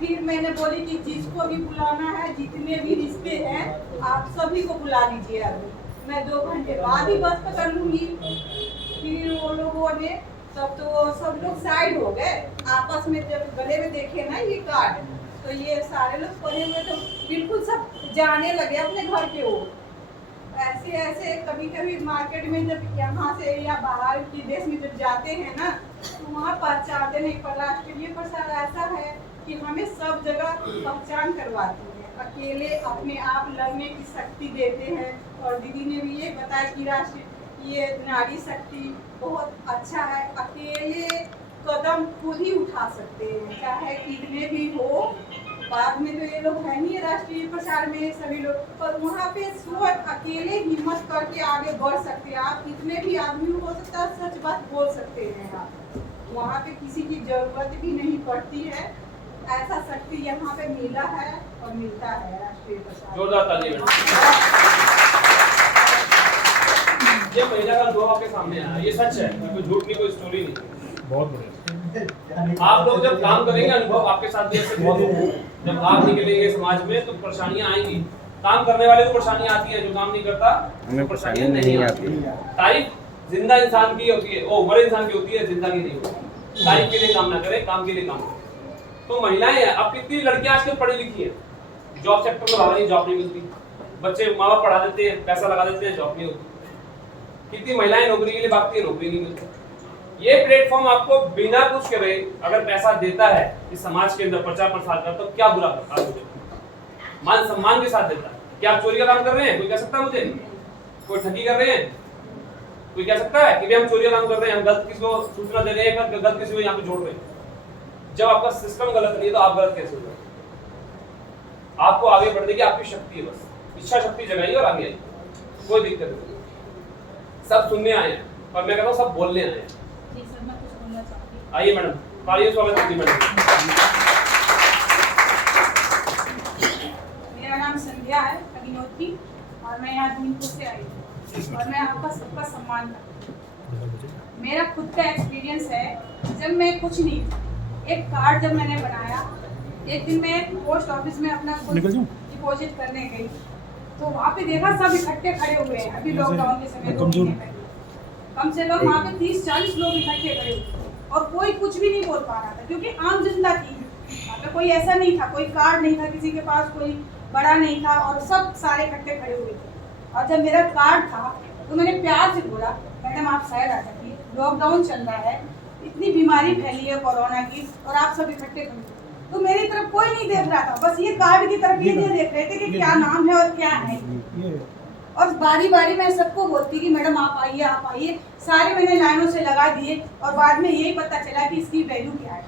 फिर मैंने बोली कि जिसको भी बुलाना है, जितने भी रिश्ते हैं आप सभी को बुला लीजिए। अभी मैं 2 घंटे बाद ही बस पकड़ लूंगी। फिर वो लोगों ने तब तो सब लोग साइड हो गए आपस में। जब गले में देखे ना ये कार्ड, तो ये सारे लोग पढ़े हुए तो बिल्कुल सब जाने लगे अपने घर के। वो ऐसे कभी कभी मार्केट में जब यहाँ से या बाहर के देश में जब जाते हैं ना, तो वहाँ पहचानते नहीं। पर राष्ट्रीय प्रसार ऐसा है कि हमें सब जगह पहचान करवाती है। अकेले अपने आप लड़ने की शक्ति देते हैं। और दीदी ने भी ये बताया कि ये नारी शक्ति बहुत अच्छा है। अकेले कदम खुद ही उठा सकते हैं, चाहे कितने भी हो। बाद में तो ये लोग है नहीं राष्ट्रीय प्रसार में सभी लोग, पर वहाँ पे स्वयं अकेले हिम्मत करके आगे बढ़ सकते हैं। आप कितने भी आदमी हो सकता है, सच बात बोल सकते हैं आप। वहाँ पे किसी की जरूरत भी नहीं पड़ती है। ऐसा शक्ति यहाँ पे मिला है और मिलता है राष्ट्रीय प्रसार। जोरदार तालियां। ये महिला का अनुभव आपके सामने आया, ये सच है, कोई झूठ नहीं, कोई स्टोरी नहीं। बहुत बढ़िया। आप लोग जब काम करेंगे अनुभव आपके साथ भी ऐसे बहुत होगा। जब आप निकलेंगे समाज में तो परेशानियां आएंगी। काम करने वाले को परेशानियां आती हैं, जो काम नहीं करता हमें परेशानियां नहीं आती। तारीफ जिंदा इंसान की होती है, ओ मरे इंसान की होती है, जिंदा की नहीं होती। तारीफ के लिए काम ना करें, काम के लिए काम करें। तो महिलाएं हैं, अब कितनी लड़कियां आजकल पढ़ी लिखी है, जॉब सेक्टर में भाग रही, जॉब नहीं मिलती। बच्चे माँ बाप पढ़ा देते हैं, पैसा लगा देते हैं, जॉब नहीं होती। कितनी महिलाएं नौकरी के लिए भागती है, नौकरी नहीं मिलती। ये प्लेटफॉर्म आपको बिना कुछ करे अगर पैसा देता है इस समाज के अंदर प्रचार प्रसार कर, तो क्या बुरा करता है? मान सम्मान के साथ देता है। क्या आप चोरी का काम कर रहे हैं? कोई कह सकता है मुझे? कोई ठगी कर रहे हैं? कोई कह सकता है कि भी हम चोरी का काम कर रहे हैं, हम गलत किसी को सूचना दे रहे हैं, गलत किसी को यहाँ पे जोड़ रहे हैं? जब आपका सिस्टम गलत नहीं है तो आप गलत कैसे हो जाए? आपको आगे बढ़ने की आपकी शक्ति है, बस इच्छा शक्ति जगाइए और आगे आइए, कोई दिक्कत नहीं। सब सुनने आए हैं और मैं कहता हूँ सब बोलने आए हैं। जी सर, मैं कुछ बोलना चाहती हूँ। आइए मैडम, तालियों से स्वागत कीजिए मैडम। मेरा नाम संध्या है अग्निहोत्री और मैं यहाँ दूनपुर से आई हूँ और मैं आपका सबका सम्मान करती हूँ। मेरा खुद का एक्सपीरियंस है, जब मैं कुछ नहीं, एक कार्ड जब मैंने बनाया, एक दिन मैं पोस्ट ऑफिस में अपना कुछ डिपॉजिट करने गई तो वहाँ पे देखा सब इकट्ठे खड़े हुए हैं। अभी लॉकडाउन के समय कम से कम वहाँ पे 30-40 लोग इकट्ठे खड़े हुए और कोई कुछ भी नहीं बोल पा रहा था क्योंकि आम जनता थी वहाँ पे। कोई ऐसा नहीं था, कोई कार्ड नहीं था किसी के पास, कोई बड़ा नहीं था और सब सारे इकट्ठे खड़े हुए थे। और जब मेरा कार्ड था तो मैंने प्यार से बोला, मैडम आप शायद आ जाइए, लॉकडाउन चल रहा है, इतनी बीमारी फैली है कोरोना की और आप सब इकट्ठे खड़े हुए। तो मेरी तरफ कोई नहीं देख रहा था, बस ये कार्ड की तरफ ये देख रहे थे कि क्या नाम है और क्या है। और बारी बारी मैं सबको बोलती कि मैडम आप आइए, आप आइए। सारे मैंने लाइनों से लगा दिए और बाद में यही पता चला कि इसकी वैल्यू क्या है,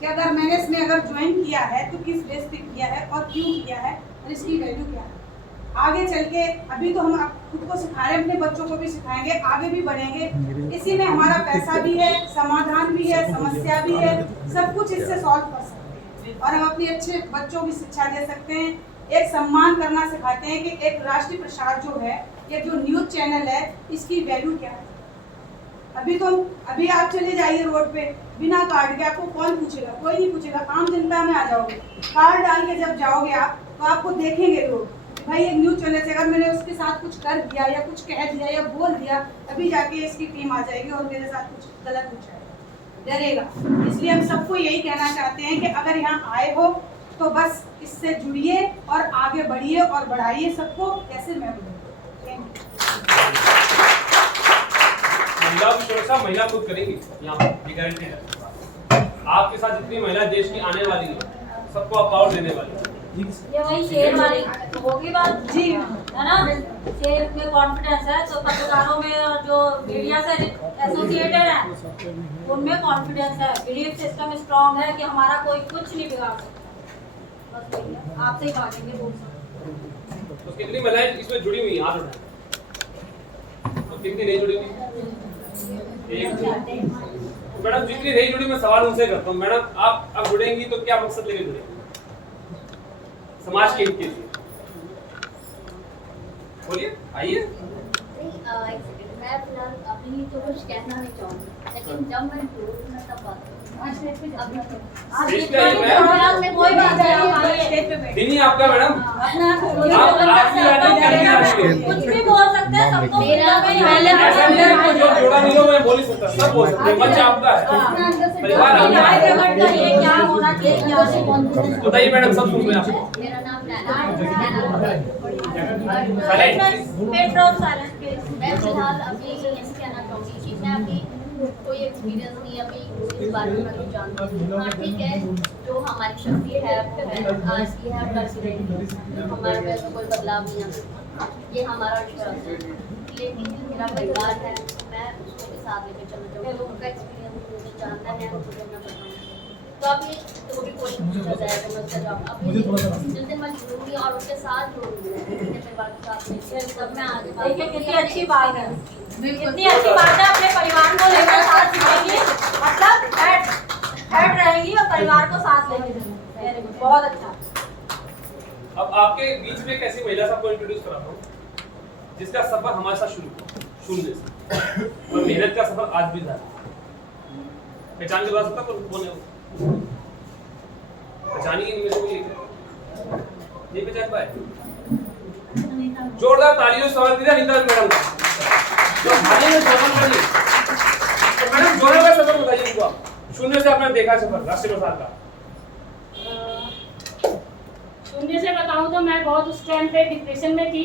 कि अगर मैंने इसमें अगर ज्वाइन किया है तो किस बेस पे किया है और क्यों किया है और इसकी वैल्यू क्या है। आगे चल के अभी तो हम खुद को सिखा रहे हैं, अपने बच्चों को भी सिखाएंगे, आगे भी बढ़ेंगे। इसी में हमारा पैसा भी है, समाधान भी है, समस्या भी है, सब कुछ इससे सॉल्व कर सकते हैं और हम अपने अच्छे बच्चों की शिक्षा दे सकते हैं। एक सम्मान करना सिखाते हैं कि एक राष्ट्रीय प्रसार जो है, ये जो न्यूज़ चैनल है, इसकी वैल्यू क्या है। अभी आप चले जाइए रोड पे बिना कार्ड के, आपको कौन पूछेगा? कोई नहीं पूछेगा। आम जनता में आ जाओगे, कार्ड डाल के जब जाओगे आप तो आपको देखेंगे लोग, भाई एक न्यूज़ चैनल से अगर मैंने उसके साथ कुछ कर दिया या कुछ कह दिया या बोल दिया, अभी जाके इसकी टीम आ जाएगी और मेरे साथ कुछ गलत हो जाएगा, डरेगा। इसलिए हम सबको यही कहना चाहते हैं कि अगर यहाँ आए हो तो बस इससे जुड़िए और आगे बढ़िए और बढ़ाइए सबको, कैसे मैं महिलाओं की सुरक्षा महिला खुद करेंगी, यहाँ पर ये गारंटी है। आपके साथ जितनी महिला देश की आने वाली है, सबको आप पावर देने वाली है। ये वही शेर वाली होगी बात जी, है ना? शेर में कॉन्फिडेंस है तो पत्रकारों में और जो मीडिया से एसोसिएटेड है उनमें कॉन्फिडेंस है, बिलीफ सिस्टम स्ट्रांग है कि हमारा कोई कुछ नहीं बिगाड़ सकता। बस भैया आपसे ही भागेंगे दूर से। तो कितनी महिलाएं इसमें जुड़ी हुई हैं? हाथ उठाएं। तो कितनी नहीं जुड़ी हुई? एक। मैडम जितनी नहीं जुड़ी, मैं सवाल उनसे करता हूँ, मैडम आप अब जुड़ेंगी तो क्या मकसद लेके जुड़ेंगी? समाज के हित के लिए बोलिए, आइए। मैं फिलहाल अभी तो कुछ कहना नहीं चाहूँगी, लेकिन जब मैं जुड़ूँ मैं तब बात कोई बात नहीं, दिन ही आपका मैडम, कुछ भी बोल सकते हैं, सबको जो जोड़ा नहीं हो मैं बोल ही सकता, सब बोल सकते हैं। मंच आपका है, परिवार आपका है। क्या होना चाहिए? बताइए मैडम, सब सुन रहे हैं आप। मेरा नाम मैं फिलहाल अभी यही कहना चाहूँगी कि मैं अभी कोई एक्सपीरियंस नहीं, अभी इस बारे में मैं कुछ जानती हूँ। हाँ ठीक है, जो हमारी शक्ति है आज की है, कर भी रही, हमारे में तो कोई बदलाव नहीं आता, ये हमारा विश्वास है। लेकिन मेरा परिवार है, मैं उसको भी साथ लेकर चलना चाहूँगी। उनका एक्सपीरियंस मुझे जानना है, मुझे मैं बताऊँगी। तो अभी तो भी क्वेश्चन पूछा जाएगा, मैं उसका जवाब अभी जिस दिन मैं जुड़ूंगी और उसके साथ जुड़ूंगी, अपने परिवार के साथ में, तब मैं आगे देखिए कितनी अच्छी बात है, कितनी अच्छी बात है। अपने परिवार को लेकर साथ जुड़ेंगी, मतलब हेड रहेंगी और परिवार को साथ लेंगी। बहुत अच्छा। अब आपके बीच में एक ऐसी महिला से आपको इंट्रोड्यूस कराता हूँ जिसका सफर हमारे साथ शुरू हुआ शून्य से, और मेहनत का सफर आज भी जारी है। पहचान के बता सकता कौन है वो? पहचानिए इनमें से कोई एक, नहीं पहचान पाए? जोरदार तालियों से स्वागत कीजिए अनीता मैडम का। तो हाल ही में सफर करिए, तो मैडम जोरदार का सफर बताइए इनको, आप शून्य से आपने देखा सफर राष्ट्रीय प्रसार का। शून्य से बताऊं तो मैं बहुत उस टाइम पे डिप्रेशन में थी,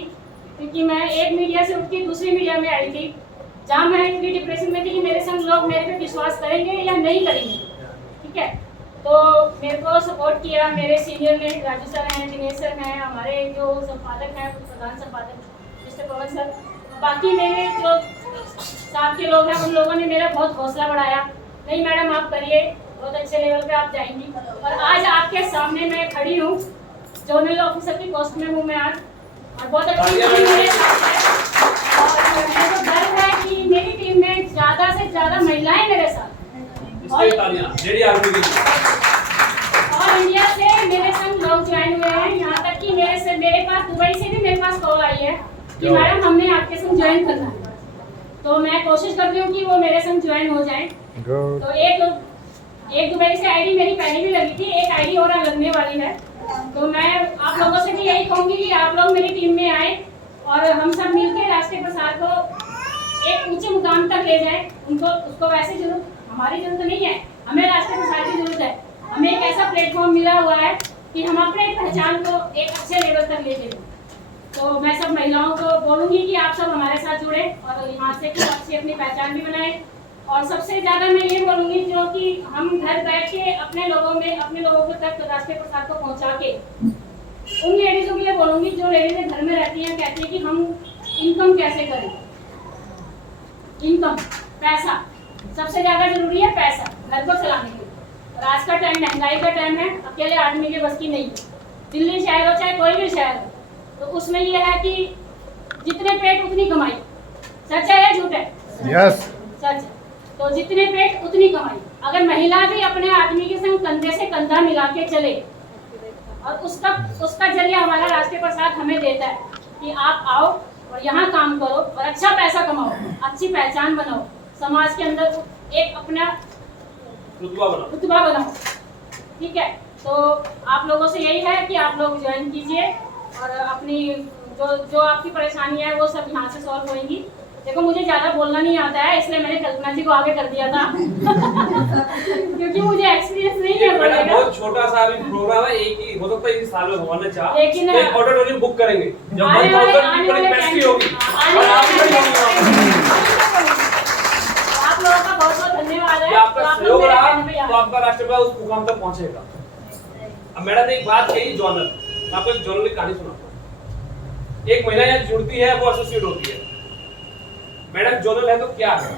क्योंकि मैं एक मीडिया से उठ के दूसरी मीडिया में आई थी, जहाँ मैं इतनी डिप्रेशन में थी कि मेरे संग लोग मेरे पे विश्वास करेंगे या नहीं करेंगे। ठीक है, तो मेरे को सपोर्ट किया मेरे सीनियर ने, राजू सर हैं, दिनेश सर हैं, हमारे जो संपादक हैं प्रधान संपादक मिस्टर पवन सर, बाकी मेरे जो साथ के लोग हैं उन लोगों ने मेरा बहुत हौसला बढ़ाया। नहीं मैडम आप करिए, बहुत अच्छे लेवल पे आप जाएंगी। और आज आपके सामने मैं खड़ी हूँ, जोनल ऑफिसर की पोस्ट में हूँ मैं आज, और बहुत अच्छी टीम मेरे साथ है। और मेरे को गर्व है कि मेरी टीम में ज़्यादा से ज़्यादा महिलाएं मेरे साथ, और इंडिया से मेरे संग लोग ज्वाइन हुए हैं। यहाँ तक कि मेरे पास दुबई से भी मेरे पास कॉल आई है कि मैडम हमने आपके संग ज्वाइन करना है, तो मैं कोशिश करती हूँ कि वो मेरे संग ज्वाइन हो जाएं। तो एक दुबई से आईडी मेरी पहले भी लगी थी, एक आईडी और लगने वाली है। तो मैं आप लोगों से भी यही कहूँगी कि आप लोग मेरी टीम में आए और हम सब मिलकर राष्ट्रीय प्रसार को एक ऊंचे मुकाम तक ले जाए। उसको वैसे जरूरत हमारी जरूरत नहीं है, हमें राष्ट्रीय प्रसार की जरूरत है। हमें एक ऐसा प्लेटफॉर्म मिला हुआ है कि हम अपने पहचान को एक अच्छे लेवल तक ले जाएं। तो मैं सब महिलाओं को बोलूँगी कि आप सब हमारे साथ जुड़े और यहाँ से कुछ अच्छी अपनी पहचान भी बनाएं। और सबसे ज़्यादा मैं ये बोलूँगी जो कि हम घर बैठ के अपने लोगों को तक राष्ट्रीय प्रसार को पहुँचा के, उन लेडीज़ों के लिए बोलूँगी जो लेडीज़ें घर में रहती हैं, कहती हैं कि हम इनकम कैसे करें। इनकम, पैसा सबसे ज़्यादा जरूरी है, पैसा घर को चलाने के लिए। और आज का टाइम महंगाई का टाइम है, अकेले आदमी के बस की नहीं है। दिल्ली शहर हो चाहे कोई भी शहर हो, तो उसमें ये है कि जितने पेट उतनी कमाई। सच है या झूठ है? यस सच है। तो जितने पेट उतनी कमाई। अगर महिला भी अपने आदमी के संग कंधे से कंधा मिला के चले, और उसका जरिया हमारा राष्ट्रीय प्रसार हमें देता है कि आप आओ और यहाँ काम करो और अच्छा पैसा कमाओ, अच्छी पहचान बनाओ, समाज के अंदर एक अपना रुतबा बनाओ। ठीक है, तो आप लोगों से यही है कि आप लोग ज्वाइन कीजिए और अपनी जो आपकी परेशानी है वो सब यहाँ से सॉल्व होंगी। देखो मुझे ज़्यादा बोलना नहीं आता है, इसलिए मैंने कल्पना जी को आगे कर दिया था क्योंकि मुझे एक्सपीरियंस नहीं है। मैडम बहुत छोटा सा अभी प्रोग्राम है, एक ही हो सकता है इस साल में होना चाहिए, लेकिन एक ऑडिटोरियम बुक करेंगे जब 1000 पीपल की कैपेसिटी होगी और आप लोगों का बहुत बहुत धन्यवाद है। आपका सहयोग रहा तो आपका राष्ट्रपति उस मुकाम तक पहुंचेगा। अब मैडम ने एक बात कही, जोनल, मैं आपको एक जोनल की कहानी सुनाता हूं। एक महिला यहाँ जुड़ती है, वो एसोसिएट होती है। मैडम जोनल है तो क्या है,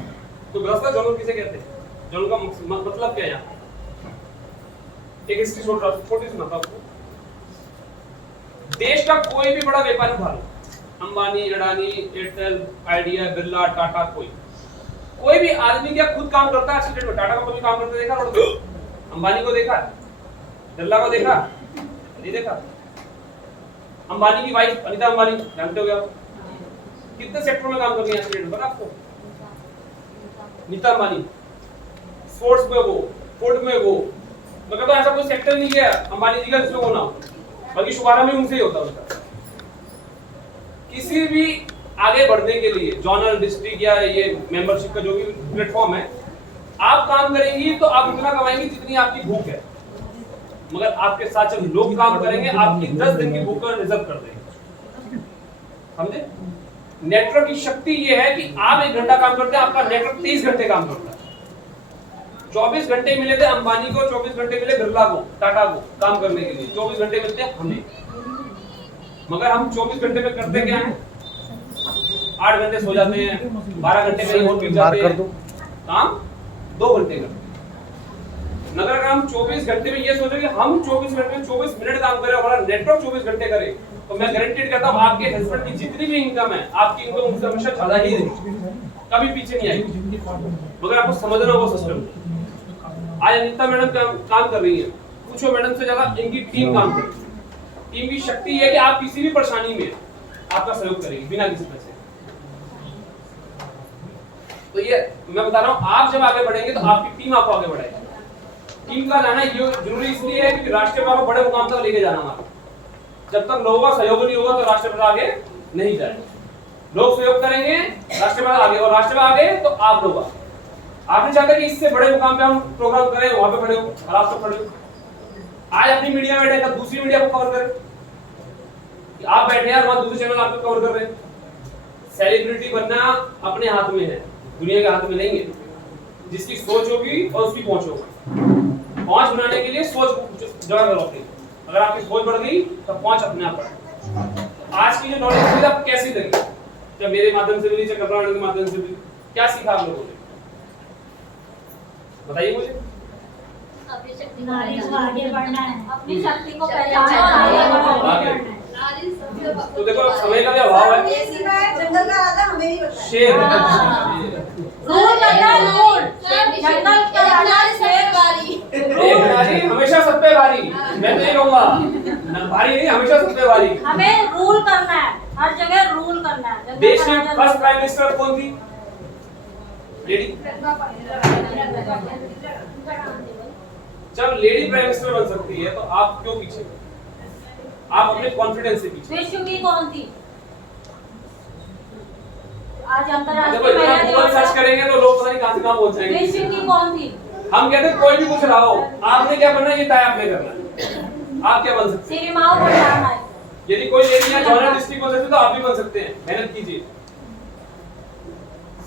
तो व्यवस्था जोनल किसे कहते हैं, जोनल का मतलब क्या है? यहाँ एक हिस्ट्री छोटी सुनाता हूं आपको। देश का कोई भी बड़ा व्यापारी उठा लो, अंबानी, अडानी, एयरटेल, आइडिया, बिरला, टाटा, कोई भी आदमी क्या खुद काम करता है एक्सीडेंट में? टाटा कंपनी काम करते देखा रोड पे? अंबानी को देखा? बिरला को देखा? नहीं देखा। अंबानी की वाइफ अनीता अंबानी, जानते हो आप? कितने सेक्टर में काम करती है एक्सीडेंट, पता आपको? नीता अंबानी स्पोर्ट्स में वो, फूड में वो, मगर तो ऐसा कोई सेक्टर नहीं है अंबानी जी का जिसमें वो ना हो, बल्कि शुभारंभ भी उनसे ही होता है। किसी भी आगे बढ़ने के लिए जोनल, डिस्ट्रिक्ट या ये मेंबरशिप का जो भी प्लेटफॉर्म है, आप काम करेंगी तो आप उतना कमाएंगे जितनी आपकी भूख है, मगर आपके साथ जब लोग काम करेंगे आपकी 10 दिन की भूख रिजर्व कर देंगे। समझे? नेटवर्क की शक्ति ये है कि आप 1 घंटा काम करते हैं, आपका नेटवर्क 30 घंटे काम करता है। 24 घंटे मिले थे अंबानी को, 24 घंटे मिले बिरला को, टाटा को काम करने के लिए, 24 घंटे मिलते हैं हमें। मगर हम 24 घंटे में करते क्या है? 8 घंटे सो जाते हैं, 12 घंटे कहीं और बीत जाते हैं, काम 2 घंटे करते हैं। मगर अगर हम 24 घंटे में ये सोचें कि हम 24 घंटे में 24 मिनट काम करें, हमारा नेटवर्क 24 घंटे करे, तो मैं गारंटीड कहता हूँ आपके हस्बैंड की जितनी भी इनकम है, आपकी इनकम उनसे हमेशा ज्यादा ही रहेगी, कभी पीछे नहीं आएगी। मगर आपको समझना होगा सिस्टम। आज अनीता मैडम काम कर रही है, पूछो मैडम से ज्यादा इनकी टीम काम कर रही है। टीम की शक्ति है कि आप किसी भी परेशानी में आपका सहयोग करेगी बिना किसी पैसे। तो ये मैं बता रहा हूँ, आप जब आगे बढ़ेंगे तो आपकी टीम आपको आगे बढ़ाएगी। टीम का जाना ये जरूरी इसलिए है क्योंकि राष्ट्रीय प्रसार को बड़े मुकाम तक लेके जाना हमारा। जब तक लोगों का सहयोग नहीं होगा तो राष्ट्रीय प्रसार आगे नहीं जाएगा। लोग सहयोग करेंगे, राष्ट्रीय प्रसार आगे, और राष्ट्रीय प्रसार आगे तो आप लोग। आप नहीं चाहते कि इससे बड़े मुकाम पे हम प्रोग्राम करें, वहां पे खड़े हो और आप तो खड़े हो। आज अपनी मीडिया में बैठे, दूसरी मीडिया को कवर करें। आप बैठे हैं और वहां दूसरे चैनल आपको कवर कर रहे हैं। सेलिब्रिटी बनना अपने हाथ में है, दुनिया के हाथ में नहीं है। जिसकी सोच होगी और उसकी पहुंच होगी। पहुंच बनाने के लिए सोच जगह करो अपनी। अगर आपकी सोच बढ़ गई तो पहुंच अपने आप बढ़ेगी। आज की जो नॉलेज है आप कैसी लगी, जब मेरे माध्यम से मिली, चाहे कल्पना मैडम के माध्यम से मिली, क्या सीखा आप लोगों ने, बताइए मुझे। अपनी शक्ति नारी को आगे बढ़ना है, अपनी शक्ति को आगे। पहचानना है। तो देखो समय का भी अभाव है। ये सीखा है, जंगल का राजा हमें ही बताया। शेर रूल करना है, रूल। जंगल का राजा शेर वाली। एक नारी हमेशा सब पे भारी, मैं तो ये कहूंगा भारी नहीं, हमेशा सब पे भारी। हमें रूल करना है, हर जगह रूल करना है। जंगल देश का में राजा फर्स्ट प्राइम मिनिस्टर कौन थी? लेडी। जब लेडी प्राइम मिनिस्टर बन सकती है तो आप क्यों पीछे, आप अपने कॉन्फिडेंस से पीछे। विश्व की कौन थी? आज देखो अंतरराष्ट्रीय इतना महिला गूगल सर्च दिवस है। करेंगे तो लोग पता नहीं कहां से कहां पहुंच जाएंगे। विश्व की कौन थी? हम कहते हैं कोई भी कुछ रहा हो, आपने क्या बनना है ये तय आपने करना है। आप क्या बन सकते हैं? सीमाओं पर जाना है। यदि कोई लेडी या जॉनर डिस्ट्रिक्ट बन सकती है तो आप भी बन सकते हैं। मेहनत कीजिए,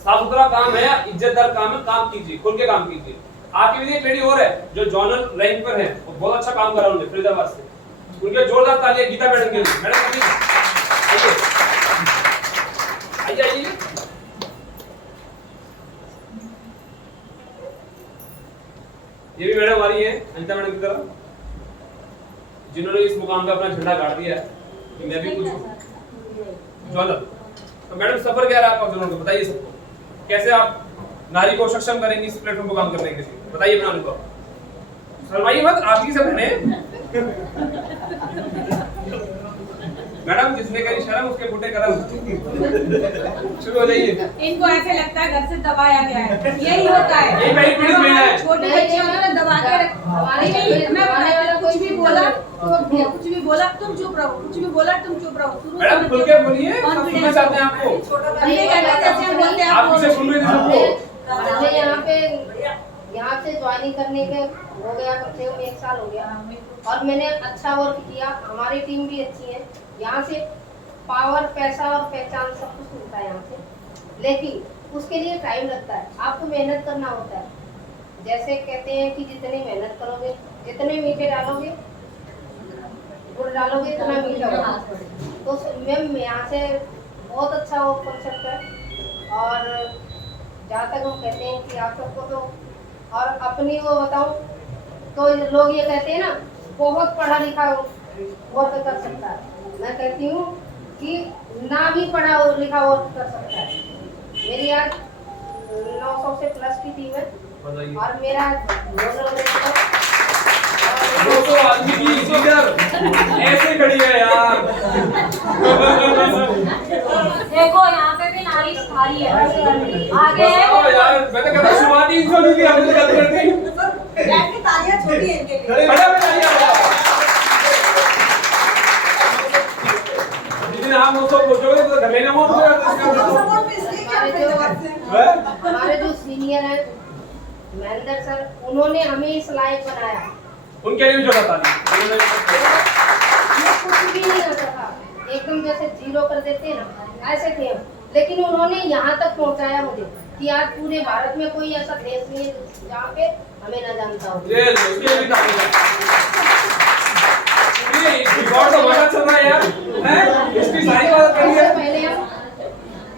साफ सुथरा काम है, इज्जतदार काम है, काम कीजिए, खुल के काम कीजिए। आपकी भी एक लेडी और है जो जॉनल रैंक पर है, वो बहुत अच्छा काम कर रहा है उन्होंने फरीदाबाद से, उनके जोरदार तालियां गीता मैडम के लिए। मैडम आइए आइए आइए। ये भी मैडम हमारी है अनिता मैडम की तरह, जिन्होंने इस मुकाम पे अपना झंडा गाड़ दिया है कि मैं भी कुछ जॉनल। तो मैडम सफर क्या रहा आपका जॉनल का, बताइए सबको, कैसे आप नारी को सक्षम करेंगे इस प्लेटफॉर्म पर काम करने के लिए, बताइए अपना अनुभव। शर्माइए मत, आपकी सब बहने। मैडम जिसने करी शर्म उसके बूटे करम। शुरू हो जाइए। इनको ऐसे लगता है घर से दबाया गया है, यही होता है। ये पहली पीढ़ी में है। छोटे बच्चे वाला दबा के मैं कुछ भी बोला तुम चुप रहो, कुछ भी बोला तुम चुप रहो। शुरू से मैडम खुल के बोलिए, सब सुनना चाहते हैं आपको। हमने कहते जैसे हम बोलते हैं आप इसे सुन रहे थे सबको। मुझे यहाँ से ज्वाइनिंग करने के हो गया कम से कम 1 साल हो गया और मैंने अच्छा वर्क किया, हमारी टीम भी अच्छी है। यहाँ से पावर, पैसा और पहचान सब कुछ मिलता है यहाँ से, लेकिन उसके लिए टाइम लगता है, आपको मेहनत करना होता है। जैसे कहते हैं कि जितनी मेहनत करोगे, जितने मीठे डालोगे, गुड़ डालोगे, इतना मीठा होगा। तो मैम यहाँ से बहुत अच्छा वो कॉन्सेप्ट है। और जहाँ तक हम कहते हैं कि आप सबको तो, और अपनी वो बताऊं तो लोग ये कहते हैं ना बहुत पढ़ा लिखा वर्क कर सकता है, मैं कहती हूँ कि ना भी पढ़ा लिखा वर्क कर सकता है। मेरी आज 900 से प्लस की टीम है और मेरा 200 आदमी की लीडर ऐसे खड़ी है यार। देखो यहाँ पे भी नारी भारी है, आगे है। बताओ यार, मैं तो कहता हूं शुरुआती इंट्रो नहीं दी हमने गलत कर दी। बैठ के तालियां छोटी है इनके लिए। खड़ा पे तालियां बजाओ। जितने आप 200 पहुंचोगे तो घर लेना मत होगा। सपोर्ट पे इसलिए क्या हमारे हमारे जो सीनियर हैं महेंद्र सर, उन्होंने हमें इस लायक बनाया। उनके लिए भी जोड़ा ताली। ये कुछ भी नहीं होता था, एकदम जैसे जीरो कर देते हैं ना, ऐसे थे हम। लेकिन उन्होंने यहाँ तक पहुँचाया मुझे कि आज पूरे भारत में कोई ऐसा देश नहीं है जहाँ पे हमें न जानता हो। ये उसके लिए ताली। ये रिकॉर्ड तो बड़ा चल रहा है यार, हैं? इसकी सारी बात करी है। पहले हम,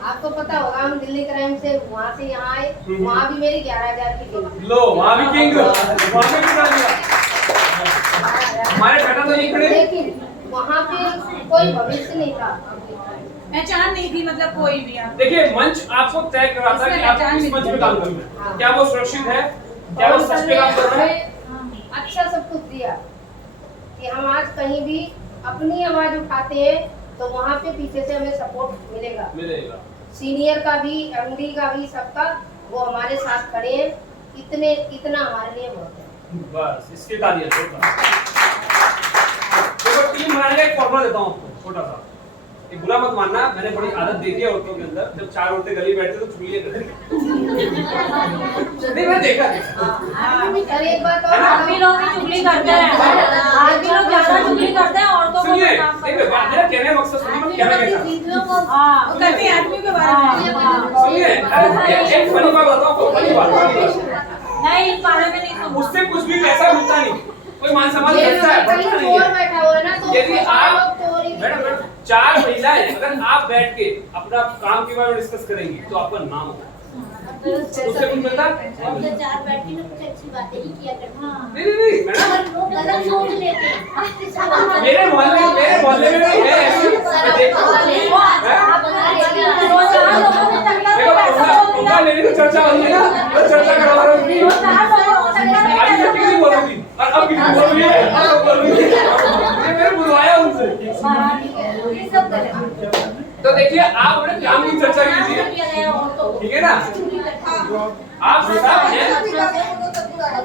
आपको पता होगा, हम दिल्ली क्राइम से वहाँ से यहाँ आए, वहाँ भी मेरी 11,000 की टीम थी। लो वहाँ भी किंग, वहाँ भी किंग आ गया। हमारे बेटा तो यही खड़े। लेकिन वहाँ पे कोई भविष्य नहीं था, पहचान नहीं थी, मतलब कोई भी आप देखिए मंच आपको तय कराता है कि आप किस मंच पे काम करना है, क्या वो सुरक्षित है, क्या वो सच पे काम कर रहा है। अच्छा सब कुछ दिया कि हम आज कहीं भी अपनी आवाज उठाते हैं तो वहाँ पे पीछे से हमें सपोर्ट मिलेगा। सीनियर का भी, एमडी का भी, सबका, वो हमारे साथ खड़े हैं। इतना हमारे लिए बहुत है। बस इसके तालियां। देखो टीम बनाने का एक फॉर्मूला देता हूँ आपको छोटा सा, ये बुरा मत मानना, मैंने बड़ी आदत देखी है औरतों के अंदर, जब 4 औरतें गली बैठती तो चुगलियां करती। नहीं मैं देखा। सर एक बात और, आदमी लोग भी चुगली करते हैं, आदमी लोग ज्यादा चुगली करते हैं, औरतों को सुनिए काम एक करते बात, मेरा कहने का मकसद सुनिए, मैं कहना क्या चाहता हूं। हाँ, वो कहते हैं आदमी के बारे में। सुनिए एक फनी बात बताऊं, फनी बात। नहीं मैं इस बारे में नहीं सुनूंगा। उससे कुछ भी पैसा मिलता नहीं, कोई मान सम्मान ये मिलता है, कहीं बढ़ता नहीं चोर है। बैठा हुआ है ना, तो यदि आप लोग चोरी भी मैडम करते हैं। 4 महिलाएं अगर आप बैठ के अपना काम के बारे में डिस्कस करेंगी तो आपका नाम होगा, उससे कुछ मिलता है? हम तो 4 बैठ के ना कुछ अच्छी बातें ही किया करते हैं। नहीं मैडम, और लोग गलत सोच लेते हैं। मेरे मोहल्ले में भी है ऐसी। मैं देखता हूँ। देखो, उनका लेने की चर्चा हो रही है ना, तो चर्चा करवा रहा हूँ कि अभी तक किसी बोल रही थी और अब किसी बोल रही है, अब बोल रही है। मैंने बुलवाया उनसे। ये सब गलत। तो देखिए, आप अपने काम की चर्चा कीजिए, ठीक है ना? आप सब हैं।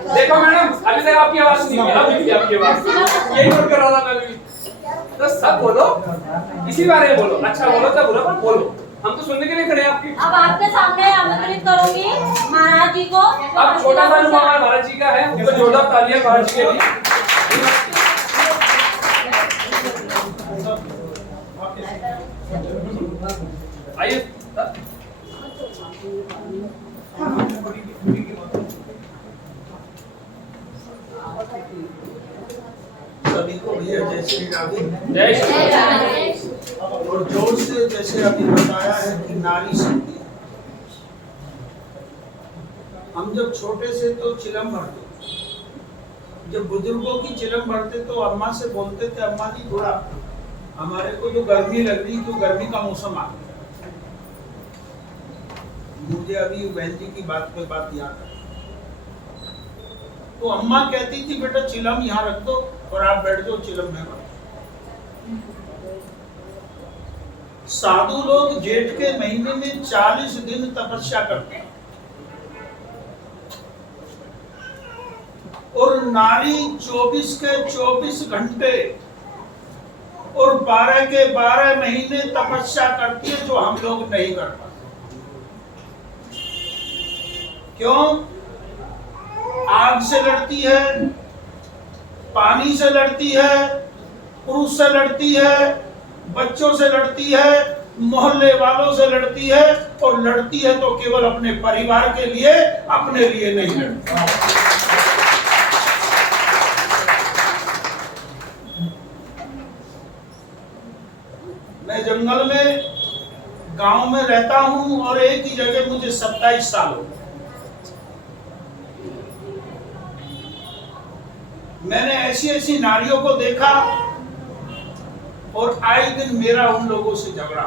देखो मैडम, अभी तक आपकी आवाज नहीं हुई, अब निकली आपकी आवाज। यही नोट कर रहा था मैं भी। तो सब बोलो, इसी बारे में बोलो, अच्छा बोलो तो बुरा पर बोलो, हम तो सुनने के लिए खड़े हैं आपकी। अब आपके सामने आमंत्रित करूंगी महाराज जी को। अब छोटा सा अनुभव हमारे महाराज जी का है, उनको जोरदार तालियां महाराज जी के लिए। आइए सभी को भैया जय श्री राधे। जय श्री राधे। और जोर से जैसे अभी बताया है कि नारी शक्ति, हम जब छोटे से तो चिलम भरते, जब बुजुर्गों की चिलम भरते तो अम्मा से बोलते थे, अम्मा जी थोड़ा हमारे को जो गर्मी लग रही, जो गर्मी का मौसम आ गया। मुझे अभी बहन जी की बात पे बात याद है, तो अम्मा कहती थी बेटा चिलम यहाँ रख दो और आप बैठ जाओ चिलम में। साधु लोग जेठ के महीने में 40 दिन तपस्या करते हैं और नारी 24 के 24 घंटे और 12 के 12 महीने तपस्या करती है, जो हम लोग नहीं कर पाते। क्यों? आग से लड़ती है, पानी से लड़ती है, पुरुष से लड़ती है, बच्चों से लड़ती है, मोहल्ले वालों से लड़ती है, और लड़ती है तो केवल अपने परिवार के लिए, अपने लिए नहीं लड़ती। मैं जंगल में गांव में रहता हूं और एक ही जगह मुझे 27 साल हो गए। मैंने ऐसी ऐसी नारियों को देखा और आए दिन मेरा उन लोगों से झगड़ा।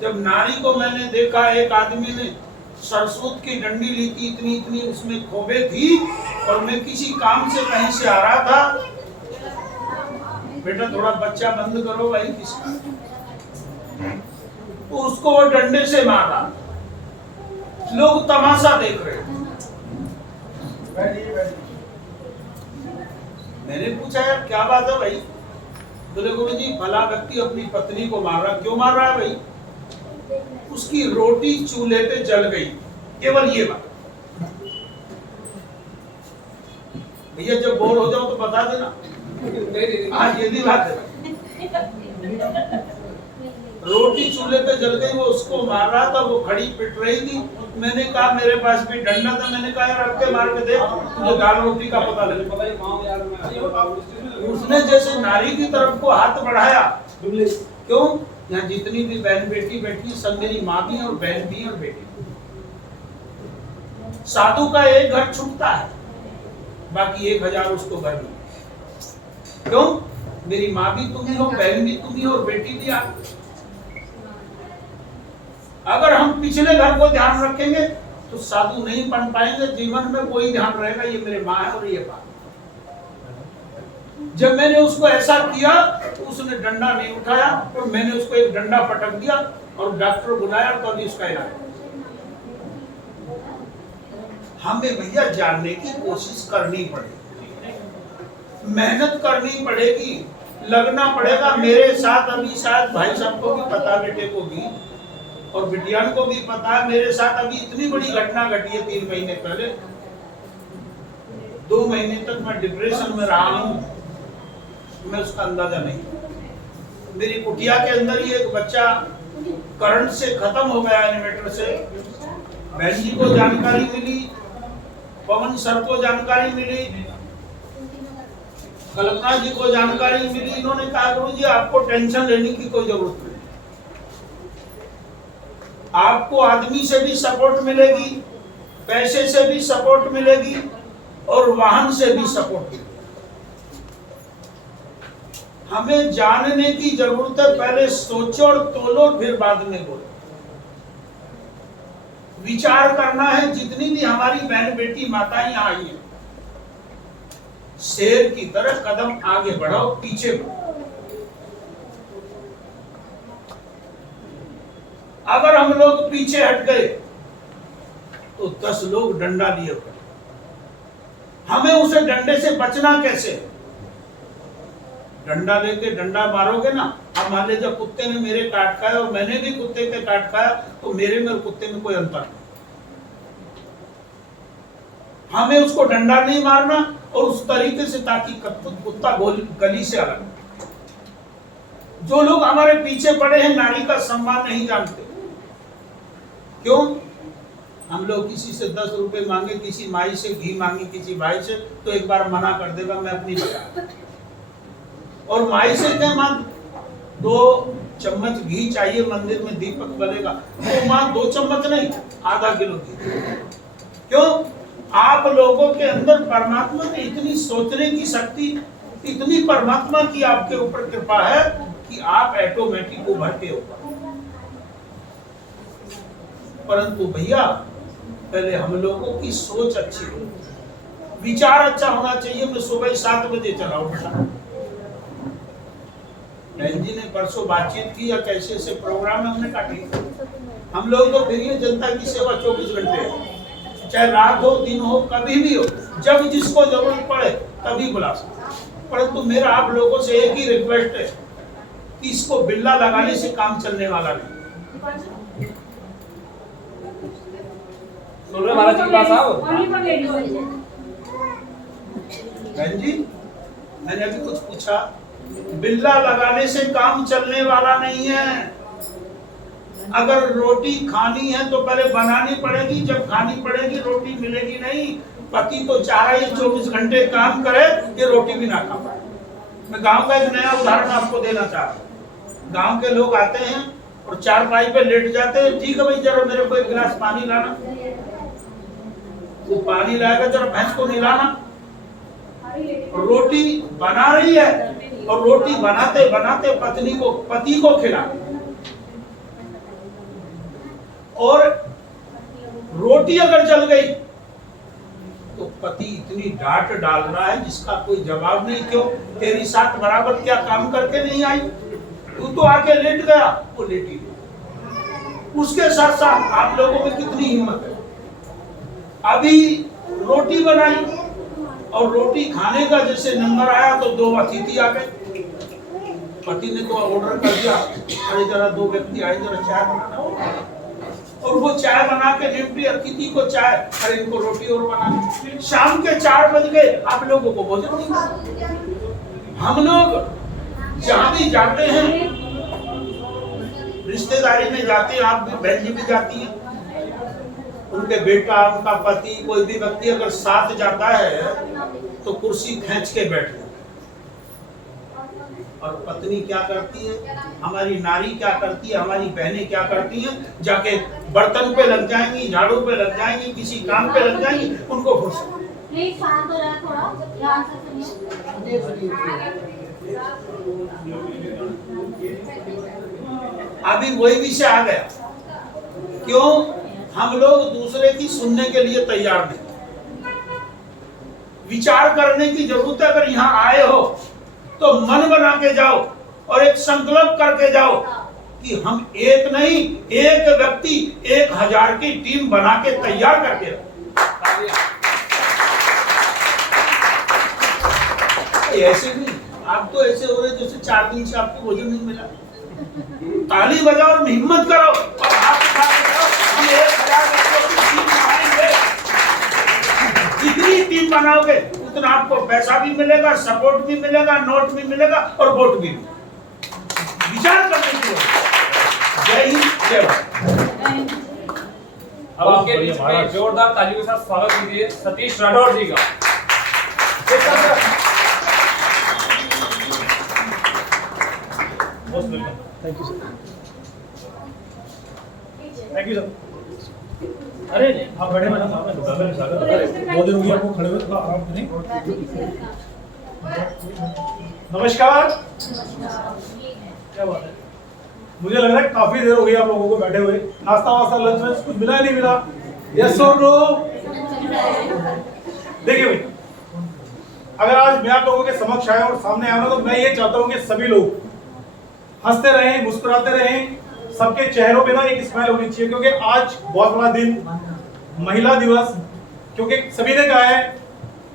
जब नारी को मैंने देखा, एक आदमी ने सरसों की डंडी ली थी, इतनी इतनी उसमें खोबे थी, और मैं किसी काम से कहीं से आ रहा था, बेटा थोड़ा बच्चा बंद करो भाई किसका, तो उसको वो डंडे से मारा। लोग तमाशा देख रहे थे। मैंने पूछा यार क्या बात है भाई? बोले गुरुजी भला व्यक्ति अपनी पत्नी को मार रहा, क्यों मार रहा है भाई? उसकी रोटी चूल्हे पे जल गई, केवल ये बात। भैया जब बोर हो जाओ तो बता देना, आज ये भी बात है। रोटी चूल्हे पे जल गई, वो उसको मार रहा था, वो खड़ी पिट रही थी। मैंने कहा मेरे पास भी डंडा था, मैंने कहा यार अब के मार के देख, तुझे दाल रोटी का पता लगे। उसने जैसे नारी की तरफ को हाथ बढ़ाया, क्यों? यहाँ जितनी भी बहन बेटी बैठी, सब मेरी माँ भी और बहन भी और बेटी। साधु का एक घर छूटता है, बाकी 1000 उसको घर में। क्यों? मेरी माँ भी तुम ही हो, बहन भी तुम ही हो और बेटी भी आप। अगर हम पिछले घर को ध्यान रखेंगे तो साधु नहीं बन पाएंगे, जीवन में कोई ध्यान रहेगा ये मेरे माँ है और ये बात। जब मैंने उसको ऐसा किया तो उसने डंडा नहीं उठाया और मैंने उसको एक डंडा पटक दिया और डॉक्टर बुलाया तो अभी उसका इलाज। हमें भैया जानने की कोशिश करनी पड़ेगी, मेहनत करनी पड़ेगी, लगना पड़ेगा। मेरे साथ अभी शायद भाई साहब को भी पता, बेटे को भी और बिटियान को भी पता है, मेरे साथ अभी इतनी बड़ी घटना घटी है 3 महीने पहले। 2 महीने तक मैं डिप्रेशन में रहा हूँ, मैं उसका अंदाजा नहीं। मेरी कुटिया के अंदर ही एक बच्चा करंट से खत्म हो गया, इन्वर्टर से। बहन जी को जानकारी मिली पवन सर को जानकारी मिली, कल्पना जी को जानकारी मिली। इन्होंने कहा गुरु जी आपको टेंशन लेने की कोई जरूरत नहीं, आपको आदमी से भी सपोर्ट मिलेगी, पैसे से भी सपोर्ट मिलेगी और वाहन से भी सपोर्ट मिलेगी। हमें जानने की जरूरत है, पहले सोचो और तोलो फिर बाद में बोलो। विचार करना है। जितनी भी हमारी बहन बेटी माताएं यहाँ आई हैं, शेर की तरह कदम आगे बढ़ाओ, पीछे बढ़ो। अगर हम लोग पीछे हट गए तो 10 लोग डंडा लिए खड़े। हमें उसे डंडे से बचना कैसे? डंडा लेके डंडा मारोगे ना। अब मान लीजिए कुत्ते ने मेरे काट खाया और मैंने भी कुत्ते के काट खाया, तो मेरे में और कुत्ते में कोई अंतर नहीं। हमें उसको डंडा नहीं मारना और उस तरीके से ताकि कुत्ता गली से अलग। जो लोग हमारे पीछे पड़े हैं नारी का सम्मान नहीं जानते। क्यों? हम लोग किसी से 10 रुपए मांगे, किसी माई से घी मांगे, किसी भाई से, तो एक बार मना कर देगा मैं अपनी बता। और माई से क्या मांग? 2 चम्मच घी चाहिए, मंदिर में दीपक बनेगा, तो मां 2 चम्मच नहीं, आधा किलो घी। क्यों? आप लोगों के अंदर परमात्मा ने इतनी सोचने की शक्ति, इतनी परमात्मा की आपके ऊपर कृपा है कि आप ऑटोमेटिक उभरते हो। परंतु भैया पहले हम लोगों की सोच अच्छी हो, विचार अच्छा होना चाहिए। मैं सुबह 7 बजे चला हूं बेटा। बहन जी ने परसों बातचीत की या कैसे ऐसे प्रोग्राम में हमने काटी। हम लोग तो फिर ये जनता की सेवा 24 घंटे है, चाहे रात हो दिन हो कभी भी हो, जब जिसको जरूरत पड़े तभी बुला सकते। परंतु मेरा आप लोगों से एक ही रिक्वेस्ट है कि इसको बिल्ला लगाने से काम चलने वाला नहीं। सुन रहे महाराज जी के पास आओ। बहन जी मैंने अभी कुछ पूछा, बिल्ला लगाने से काम चलने वाला नहीं है। अगर रोटी खानी है तो पहले बनानी पड़ेगी, जब खानी पड़ेगी रोटी मिलेगी नहीं। पति तो चाह रहा है 24 घंटे काम करे, ये रोटी भी ना खा पाए। मैं गांव का एक नया उदाहरण आपको देना चाह रहा हूँ। गांव के लोग आते हैं और चारपाई पे लेट जाते हैं। ठीक है भाई जरा मेरे को 1 गिलास पानी लाना। वो पानी लाएगा, जरा भैंस को नहलाना। रोटी बना रही है और रोटी बनाते बनाते पति को खिला, और रोटी अगर जल गई तो पति इतनी डांट डाल रहा है जिसका कोई जवाब नहीं। क्यों? तेरी साथ बराबर क्या काम करके नहीं आई? तू तो आके लेट गया, वो लेटी गई। उसके साथ साथ आप लोगों में कितनी हिम्मत है। अभी रोटी बनाई और रोटी खाने का जैसे नंबर आया तो 2 अतिथि आ गए। पति ने तो ऑर्डर कर दिया, अरे जरा 2 व्यक्ति आए, जरा चाय बनाना। और वो चाय बना के निपटी, अतिथि को चाय, अरे इनको रोटी और बना। शाम के 4 बज गए, आप लोगों को भोजन नहीं। हम लोग जहाँ भी जाते हैं, रिश्तेदारी में जाते हैं, आप भी बहन जी भी जाती हैं, उनके बेटा, उनका पति, कोई भी व्यक्ति अगर साथ जाता है तो कुर्सी खींच के बैठ जाता है। और पत्नी क्या करती है, हमारी नारी क्या करती है, हमारी बहनें क्या करती हैं, जाके बर्तन पे लग जाएंगी, झाड़ू पे लग जाएंगी, किसी काम पे लग जाएंगी, उनको फुर्सत। प्लीज शांत हो जाए, थोड़ा ध्यान से सुनिए। अभी वही विषय आ गया। क्यों? हम लोग दूसरे की सुनने के लिए तैयार नहीं। विचार करने की जरूरत है। अगर यहाँ आए हो तो मन बना के जाओ और एक संकल्प करके जाओ कि हम एक नहीं, एक व्यक्ति 1000 की टीम बना के तैयार करके रहो। ऐसे नहीं, आप तो ऐसे हो रहे जैसे 4 दिन से आपको भोजन नहीं मिला। ताली बजाओ और हिम्मत करो और हाथ उठा के जाओ। हम 1000 व्यक्तियों की टीम बनाएंगे। जितनी टीम बनाओगे उतना आपको पैसा भी मिलेगा, सपोर्ट भी मिलेगा, नोट भी मिलेगा और वोट भी मिलेगा। विचार करने की जय हिंद, जय भारत। अब आपके बीच में जोरदार तालियों के साथ स्वागत कीजिए सतीश राठौर जी का। Thank you sir. Thank you sir. अरे आप बैठे मैडम, आपने दुकान में स्वागत है। बहुत देर हो गई आपको खड़े हुए, थोड़ा आराम करें। नमस्कार। क्या बात है, मुझे लग रहा है काफी देर हो गई आप लोगों को बैठे हुए। नाश्ता वास्ता लंच में कुछ मिला नहीं मिला? यस और नो? देखिए भाई, अगर आज मैं आप लोगों के समक्ष आया और सामने आया ना, तो मैं ये चाहता हूँ कि सभी लोग हंसते रहें, मुस्कुराते रहें, सबके चेहरों पे ना एक स्माइल होनी चाहिए, क्योंकि आज बहुत बड़ा दिन, महिला दिवस। क्योंकि सभी ने कहा है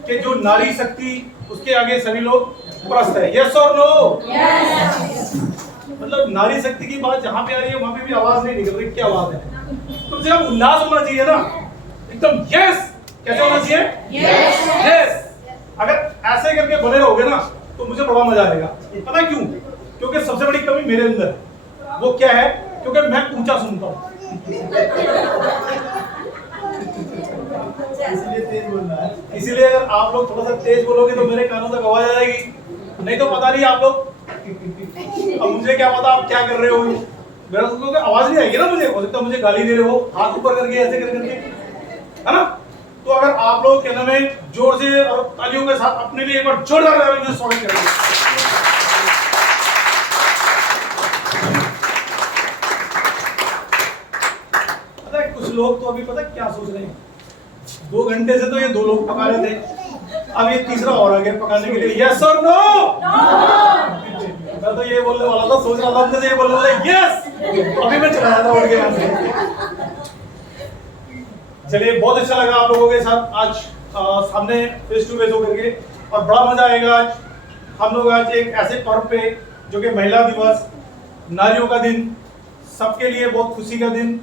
कि जो नारी शक्ति, उसके आगे सभी लोग प्रस्त है। यस और नो? यस। मतलब नारी शक्ति की बात जहाँ पे आ रही है वहां पे भी आवाज नहीं निकल रही। क्या बात है, तो मुझे उल्लास होना चाहिए ना, एकदम यस। कैसे होना चाहिए? Yes yes. अगर ऐसे करके बने रहोगे ना तो मुझे बड़ा मजा आएगा। पता क्यों? क्योंकि सबसे बड़ी कमी मेरे अंदर है। वो क्या है? क्योंकि मैं ऊंचा सुनता हूँ। इसलिए तेज बोलना है। इसीलिए अगर आप लोग थोड़ा सा तेज बोलोगे तो मेरे कानों तक आवाज आएगी, नहीं तो पता नहीं आप लोग, अब मुझे क्या पता आप क्या कर रहे हो। मेरा तो आवाज नहीं आएगी ना मुझे। हो सकता है मुझे गाली दे रहे हो हाथ ऊपर करके, ऐसे करके, है ना? तो अगर आप लोग क्या नाम है जोर से और तालियों के साथ अपने लिए एक बार जोरदार स्वागत करेंगे। कुछ लोग तो अभी पता क्या सोच रहे हैं, 2 घंटे से तो ये 2 लोग पका रहे थे, अब ये तीसरा और आ गया पकाने के लिए। यस और नो? मैं तो ये बोलने वाला था, सोच रहा था अंदर से ये बोलने वाला यस, अभी मैं चला जाता उड़ के यहाँ से। चलिए, बहुत अच्छा लगा आप लोगों के साथ आज सामने फेस टू फेस होकर के, और बड़ा मजा आएगा आज। हम लोग आज एक ऐसे पर्व पे, जो कि महिला दिवस, नारियों का दिन, सबके लिए बहुत खुशी का दिन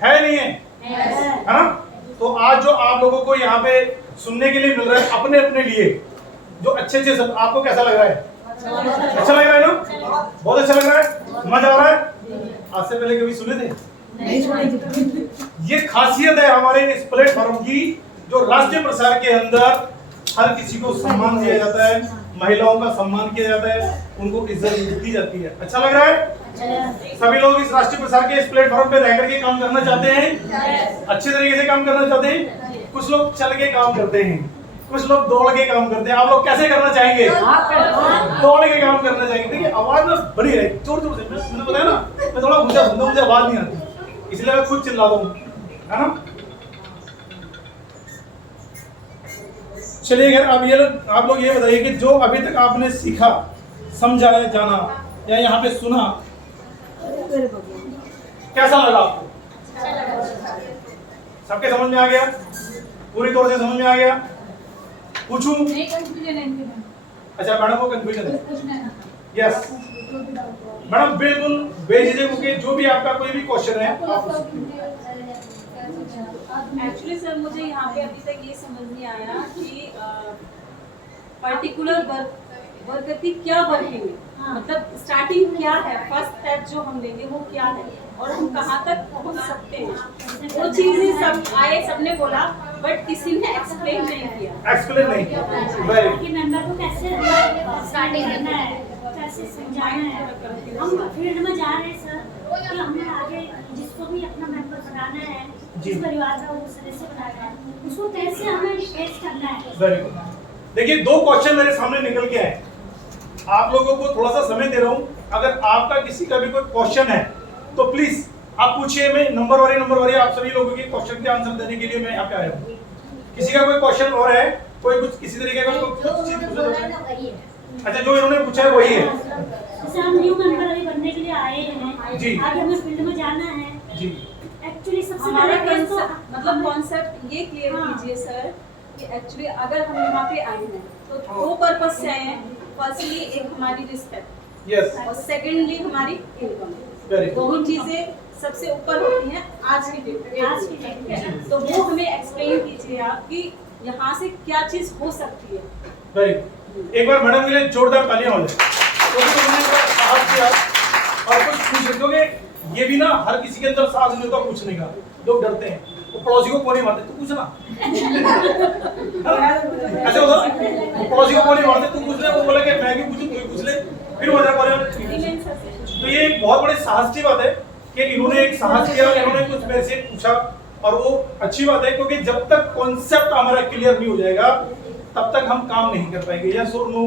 है, नहीं है? है ना? तो आज जो आप लोगों को यहाँ पे सुनने के लिए मिल रहा है अपने अपने लिए, जो अच्छे सब, आपको कैसा लग रहा है? अच्छा लग रहा है ना? बहुत अच्छा लग रहा है, मजा आ रहा है। आज से पहले कभी सुने थे? ये खासियत है हमारे इस प्लेटफॉर्म की, जो राष्ट्रीय प्रसार के अंदर हर किसी को सम्मान दिया जाता है, महिलाओं का सम्मान किया जाता है, उनको इज्जत दी जाती है। अच्छा लग रहा है? सभी लोग इस राष्ट्रीय प्रसार के इस प्लेटफॉर्म पे रह करके काम करना चाहते हैं, अच्छे तरीके से काम करना चाहते हैं। कुछ लोग चल के काम करते हैं, कुछ लोग दौड़ के काम करते हैं। आप लोग कैसे करना चाहेंगे? दौड़ के काम करना चाहेंगे। देखिए, आवाज में बनी रहे, जोर जोर से। मैंने बताया ना, मैं थोड़ा ऊंचा सुनता हूँ, मुझे आवाज नहीं आती, इसलिए मैं खुद चिल्लाता हूँ, है ना? चलिए, अगर आप लोग ये बताइए कि जो अभी तक आपने सीखा, समझा या जाना या यहाँ पे सुना, कैसा लगा आपको? सबके समझ में आ गया? पूरी तौर से समझ में आ गया? पूछूं? अच्छा, मैडम को कंफ्यूजन है। यस मैडम, बिल्कुल बेझिझक होकर जो भी आपका कोई भी क्वेश्चन है एक्चुअली सर, मुझे यहाँ पे अभी तक ये समझ नहीं आया कि पर्टिकुलर वर्कर की क्या वर्किंग है, मतलब स्टार्टिंग क्या है, फर्स्ट स्टेप जो हम लेंगे वो क्या है, और हम कहाँ तक पहुँच सकते हैं। वो चीजें सब आए, सबने बोला, बट किसी ने एक्सप्लेन नहीं किया। एक्सप्लेन नहीं किया। कि मेंबर को कैसे स्टार्टिंग करना है, कैसे समझाना है। हम फील्ड में जा रहे हैं सर, कि हमें आगे जिसको भी अपना मेंबर बनाना है, जिस परिवार का वो सदस्य बनाना है, उसको कैसे हमें फेस करना है। Very good. देखिए, 2 क्वेश्चन मेरे सामने निकल के आए, आप लोगों को थोड़ा सा समय दे रहा हूँ। अगर आपका किसी का भी कोई क्वेश्चन है तो प्लीज आप पूछिए। मैं नंबर वारी आप सभी लोगों के क्वेश्चन के आंसर देने के लिए मैं यहाँ पे आया हूँ। किसी का कोई क्वेश्चन और है? कोई कुछ किसी तरीके का कुछ चीज पूछा? अच्छा, जो इन्होंने पूछा है वही है। जैसे हम न्यू मेंबर अभी बनने के लिए आए हैं जी, आगे हमें फील्ड में जाना है जी। एक्चुअली सबसे हमारा पहले मतलब कॉन्सेप्ट ये क्लियर कीजिए सर, कि एक्चुअली अगर हम यहाँ पे आए हैं तो 2 पर्पस से आए हैं। फर्स्टली एक हमारी रिस्पेक्ट, यस, और सेकेंडली हमारी इनकम। वेरी दोनों चीजें सबसे ऊपर होती हैं आज की डेट में। तो वो हमें एक्सप्लेन कीजिए आप कि यहाँ से क्या चीज हो सकती है। Very good. एक बार मैडम के लिए जोरदार तालियां हो जाए, क्योंकि उन्होंने बड़ा साहस किया और कुछ पूछ, क्योंकि ये भी ना हर किसी के अंदर साहस नहीं होता पूछने का, लोग डरते हैं, वो पड़ोसी को कौन नहीं मारते, तू पूछना ऐसे होता ना, पड़ोसी को कौन नहीं मारते, तू पूछ ले, वो बोला कि मैं भी पूछूं, तू भी पूछ ले, फिर वो मजाक करे। तो ये एक बहुत बड़े साहस की बात है कि इन्होंने एक साहस किया, इन्होंने कुछ मेरे से पूछा, और वो अच्छी बात है क्योंकि जब तक कॉन्सेप्ट हमारा क्लियर नहीं हो जाएगा तब तक हम काम नहीं कर पाएंगे। यस और नो?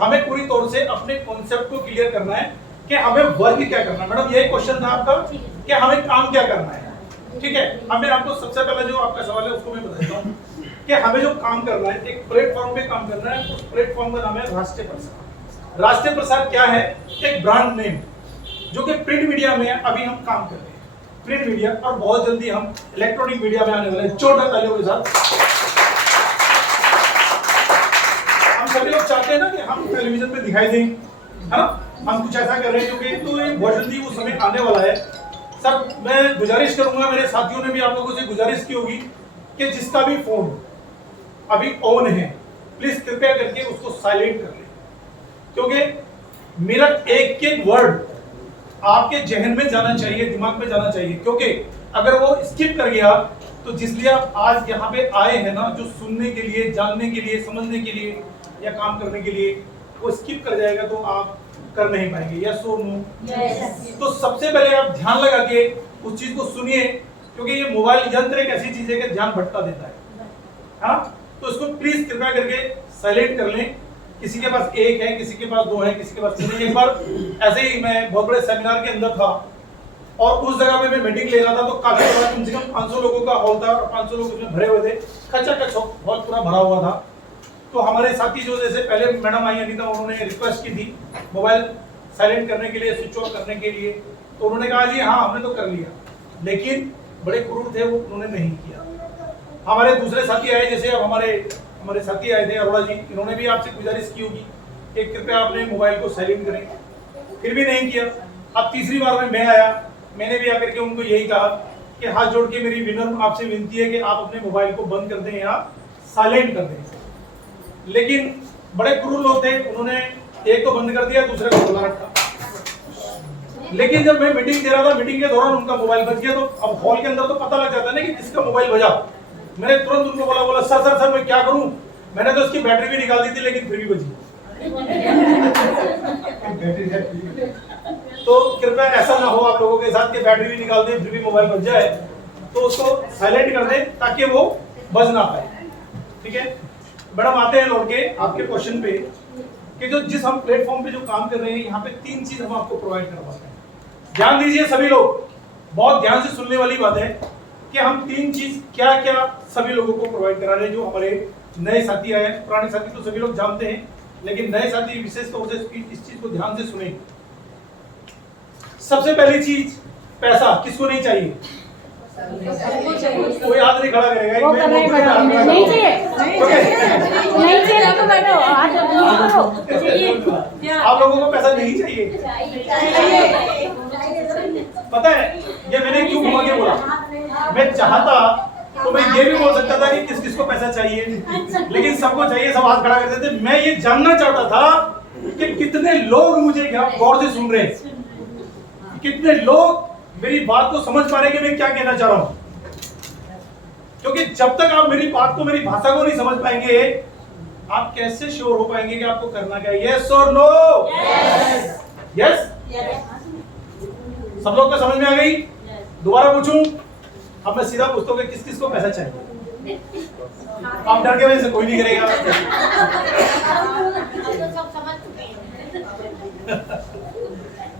हमें पूरी तौर से अपने कॉन्सेप्ट को क्लियर करना है कि हमें वर्क क्या करना है। मैडम यही क्वेश्चन था आपका कि हमें काम क्या करना है, ठीक है। अब मैं आपको सबसे पहले जो आपका सवाल है उसको मैं बता देता हूँ कि हमें जो काम करना है, एक प्लेटफॉर्म पे काम करना है, उस प्लेटफॉर्म का नाम है राष्ट्रीय प्रसार। राष्ट्रीय प्रसार क्या है? एक ब्रांड नेम जो कि प्रिंट मीडिया में अभी हम काम कर रहे हैं, प्रिंट मीडिया, और बहुत जल्दी हम इलेक्ट्रॉनिक मीडिया में आने वाले हैं। जोरदार तालियों के साथ। हम सभी लोग चाहते हैं ना कि हम टेलीविजन पे दिखाई दें, है ना, हम कुछ ऐसा कर रहे हैं क्योंकि तो ये बहुत जल्दी वो समय आने वाला है। सर मैं गुजारिश करूंगा, मेरे साथियों ने भी आप लोगों से गुजारिश की होगी कि जिसका भी फोन अभी ऑन है प्लीज कृपया करके उसको साइलेंट कर लें, क्योंकि मेरा एक एक वर्ड आपके जहन में जाना चाहिए, दिमाग में जाना चाहिए, क्योंकि अगर वो स्किप कर गया तो जिसलिए आप आज यहाँ पे आए हैं ना, जो सुनने के लिए, जानने के लिए, समझने के लिए या काम करने के लिए, वो स्किप कर जाएगा तो आप कर नहीं पाएंगे। यस और नो? तो सबसे पहले आप ध्यान लगा के उस चीज को सुनिए, क्योंकि ये मोबाइल यंत्र एक ऐसी चीज है कि ध्यान भटका देता है, हाँ। तो इसको प्लीज कृपया करके साइलेंट कर लें। किसी के पास एक है, किसी के पास दो है, किसी के पास तीन है। एक बार ऐसे ही मैं बहुत बड़े सेमिनार के अंदर था और उस जगह पे मैं मीटिंग ले रहा था, तो काफी बड़ा कम से कम 500 लोगों का हॉल था और 500 लोग उसमें भरे हुए थे, खचाखच हॉल पूरा भरा हुआ था। तो हमारे साथी जो जैसे पहले मैडम आई अनीता, उन्होंने रिक्वेस्ट की थी मोबाइल साइलेंट करने के लिए, स्विच ऑफ करने के लिए, तो उन्होंने कहा जी हाँ हमने तो कर लिया, लेकिन बड़े क्रूर थे वो, उन्होंने नहीं किया। हमारे दूसरे साथी आए, जैसे अब हमारे साथी आए थे अरोड़ा जी, इन्होंने भी आपसे गुजारिश की होगी कि कृपया अपने मोबाइल को साइलेंट करें, फिर भी नहीं किया। अब तीसरी बार में मैं आया, मैंने भी आकर के उनको यही कहा कि हाथ जोड़ के मेरी विनम्र आपसे विनती है कि आप अपने मोबाइल को बंद कर दें या साइलेंट कर दें, लेकिन बड़े क्रूर लोग थे, उन्होंने एक को बंद कर दिया, दूसरे को खुला रखा। लेकिन जब मैं मीटिंग दे रहा था, मीटिंग के दौरान उनका मोबाइल बज गया, तो अब हॉल के अंदर तो पता लग जाता है ना कि किसका मोबाइल बजा। मैंने तुरंत उनको बोला सर मैं क्या करूं, मैंने तो उसकी बैटरी भी निकाल दी थी लेकिन फिर भी बजी। तो कृपया ऐसा ना हो आप लोगों के साथ कि बैटरी भी निकाल दें फिर भी मोबाइल बज जाए, तो उसको साइलेंट कर दें ताकि वो बज ना पाए, ठीक है। मैडम आते हैं लौट के आपके क्वेश्चन पे कि जो जिस हम प्लेटफॉर्म पे जो काम कर रहे हैं, यहाँ पे 3 चीज हम आपको प्रोवाइड करवाते हैं। ध्यान दीजिए सभी लोग, बहुत ध्यान से सुनने वाली बात है कि हम 3 चीज क्या क्या सभी लोगों को प्रोवाइड करा रहे हैं। जो हमारे नए साथी आए, पुराने साथी तो सभी लोग जानते हैं, लेकिन नए साथी विशेष तौर से इस चीज को ध्यान से सुने। सबसे पहली चीज पैसा। किसको नहीं चाहिए? कोई हाथ नहीं खड़ा करेगा। नहीं चाहिए तो बैठो, हाथ करो। आप लोगों को पैसा नहीं चाहिए? पता है ये मैंने क्यों घुमा के बोला? मैं चाहता तो मैं ये भी बोल सकता था कि किस किस को पैसा चाहिए, लेकिन सबको चाहिए, सब हाथ खड़ा कर देते। मैं ये जानना चाहता था कि कितने लोग मुझे गौर से सुन रहे हैं, कितने लोग मेरी बात को समझ पा रहे कि मैं क्या कहना चाह रहा हूं। क्योंकि जब तक आप मेरी बात को, मेरी भाषा को नहीं समझ पाएंगे, आप कैसे श्योर हो पाएंगे कि आपको करना क्या है? यस और नो? यस। सब लोग को समझ में आ गई? दोबारा पूछूं? अब मैं सीधा पूछता हूं कि किस किस को पैसा चाहिए? आप डर के वजह से कोई नहीं करेगा।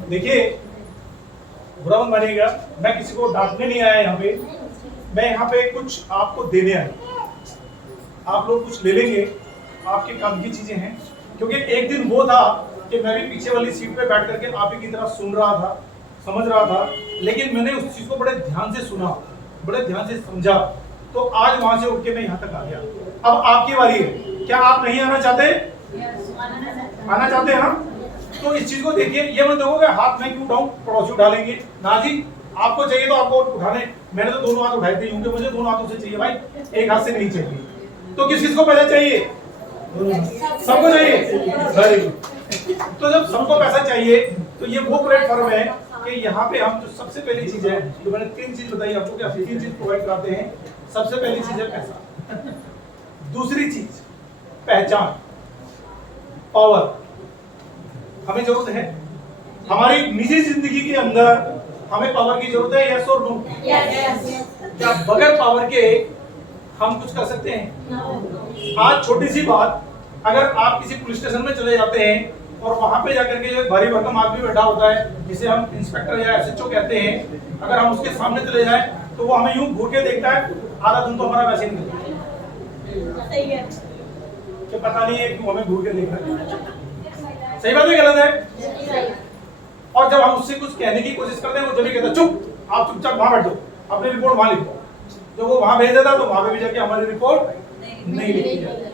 देखिए बुरा मत मानिएगा, मैं किसी को डांटने नहीं आया यहाँ पे, मैं यहाँ पे कुछ आपको देने आया। आप लोग कुछ ले लेंगे, आपके काम की चीजें हैं। क्योंकि एक दिन वो था कि मैं भी पीछे वाली सीट पे बैठ करके आप ही की तरह सुन रहा था, समझ रहा था, लेकिन मैंने उस चीज को बड़े ध्यान से सुना, बड़े ध्यान से समझा, तो आज वहां से उठ के मैं यहाँ तक आ गया। अब आपकी बारी है। क्या आप नहीं आना चाहते? आना चाहते हैं ना? तो इस चीज को देखिए, ये मत देखो कि हाथ मैं क्यों उठाऊं, पड़ोसी उठा लेंगे ना जी। आपको चाहिए तो आपको उठाने, मैंने तो दोनों हाथ उठाए थे क्योंकि मुझे दोनों हाथों से चाहिए भाई, एक हाथ से नहीं चाहिए। तो किस किस को पैसा चाहिए? सबको चाहिए। Very good. तो जब सबको पैसा चाहिए तो ये वो प्लेटफॉर्म है कि यहाँ पे हम जो सबसे पहली चीज है, जो मैंने 3 चीज बताई आपको कि हम 3 चीज प्रोवाइड कराते हैं। सबसे पहली चीज है पैसा, दूसरी चीज पहचान, पावर हमें जरूरत है। हमारी निजी जिंदगी के अंदर हमें पावर की जरूरत है, यस और नो? क्या बगैर पावर के हम कुछ कर सकते हैं? आज छोटी सी बात, अगर आप किसी पुलिस स्टेशन में चले जाते हैं और वहां पे जाकर के जो भारी भरकम आदमी बैठा होता है, जिसे हम इंस्पेक्टर या एसएचओ कहते हैं, अगर हम उसके सामने चले जाएं तो वो हमें यूं घूर के देखता है, आधा दिन तो हमारा वैसे ही निकलता है कि पता नहीं है क्यों हमें घूर के देख रहा है। सही बात है गलत है? और जब हम उससे कुछ कहने की कोशिश करते हैं, वो जब भी कहता है चुप, आप चुपचाप वहां बैठ जाओ, अपनी रिपोर्ट वहां लिखो। जब वो वहां भेज देता तो वहां पे भी जाके हमारी रिपोर्ट नहीं लिखी जाती।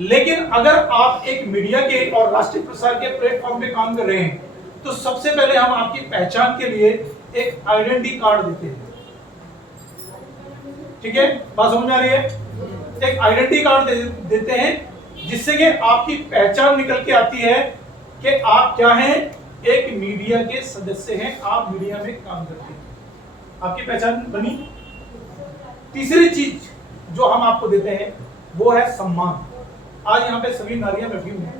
लेकिन अगर आप एक मीडिया के और राष्ट्रीय प्रसार के प्लेटफॉर्म पे काम कर रहे हैं, तो सबसे पहले हम आपकी पहचान के लिए एक आइडेंटिटी कार्ड देते हैं। ठीक है, बात समझ में आ रही है? एक आइडेंटिटी कार्ड देते हैं, जिससे कि आपकी पहचान निकल के आती है कि आप क्या हैं, एक मीडिया के सदस्य हैं, आप मीडिया में काम करते हैं, आपकी पहचान बनी। तीसरी चीज जो हम आपको देते हैं वो है सम्मान। आज यहाँ पे सभी नारियां बैठी हुई हैं,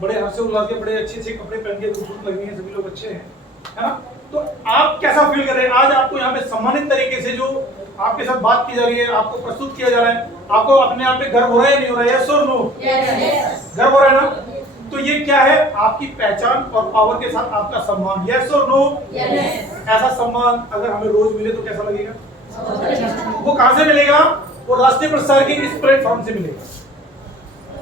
बड़े हर्ष उल्लास के, बड़े अच्छे अच्छे कपड़े पहन के खूबसूरत लग रही हैं, सभी लोग अच्छे हैं, है ना? तो आप कैसा फील कर रहे हैं? आज आपको यहाँ पे सम्मानित तरीके से जो आपके साथ बात की जा रही है, आपको प्रस्तुत किया जा रहा है, आपको अपने आप पे गर्व हो रहा है नहीं हो रहा है? यस और नो? गर्व हो रहा है ना? तो ये क्या है? आपकी पहचान और पावर के साथ आपका सम्मान। यस और नो? ऐसा सम्मान अगर हमें रोज मिले तो कैसा लगेगा? वो कहां से मिलेगा? वो राष्ट्रीय प्रसार के इस प्लेटफॉर्म से मिलेगा।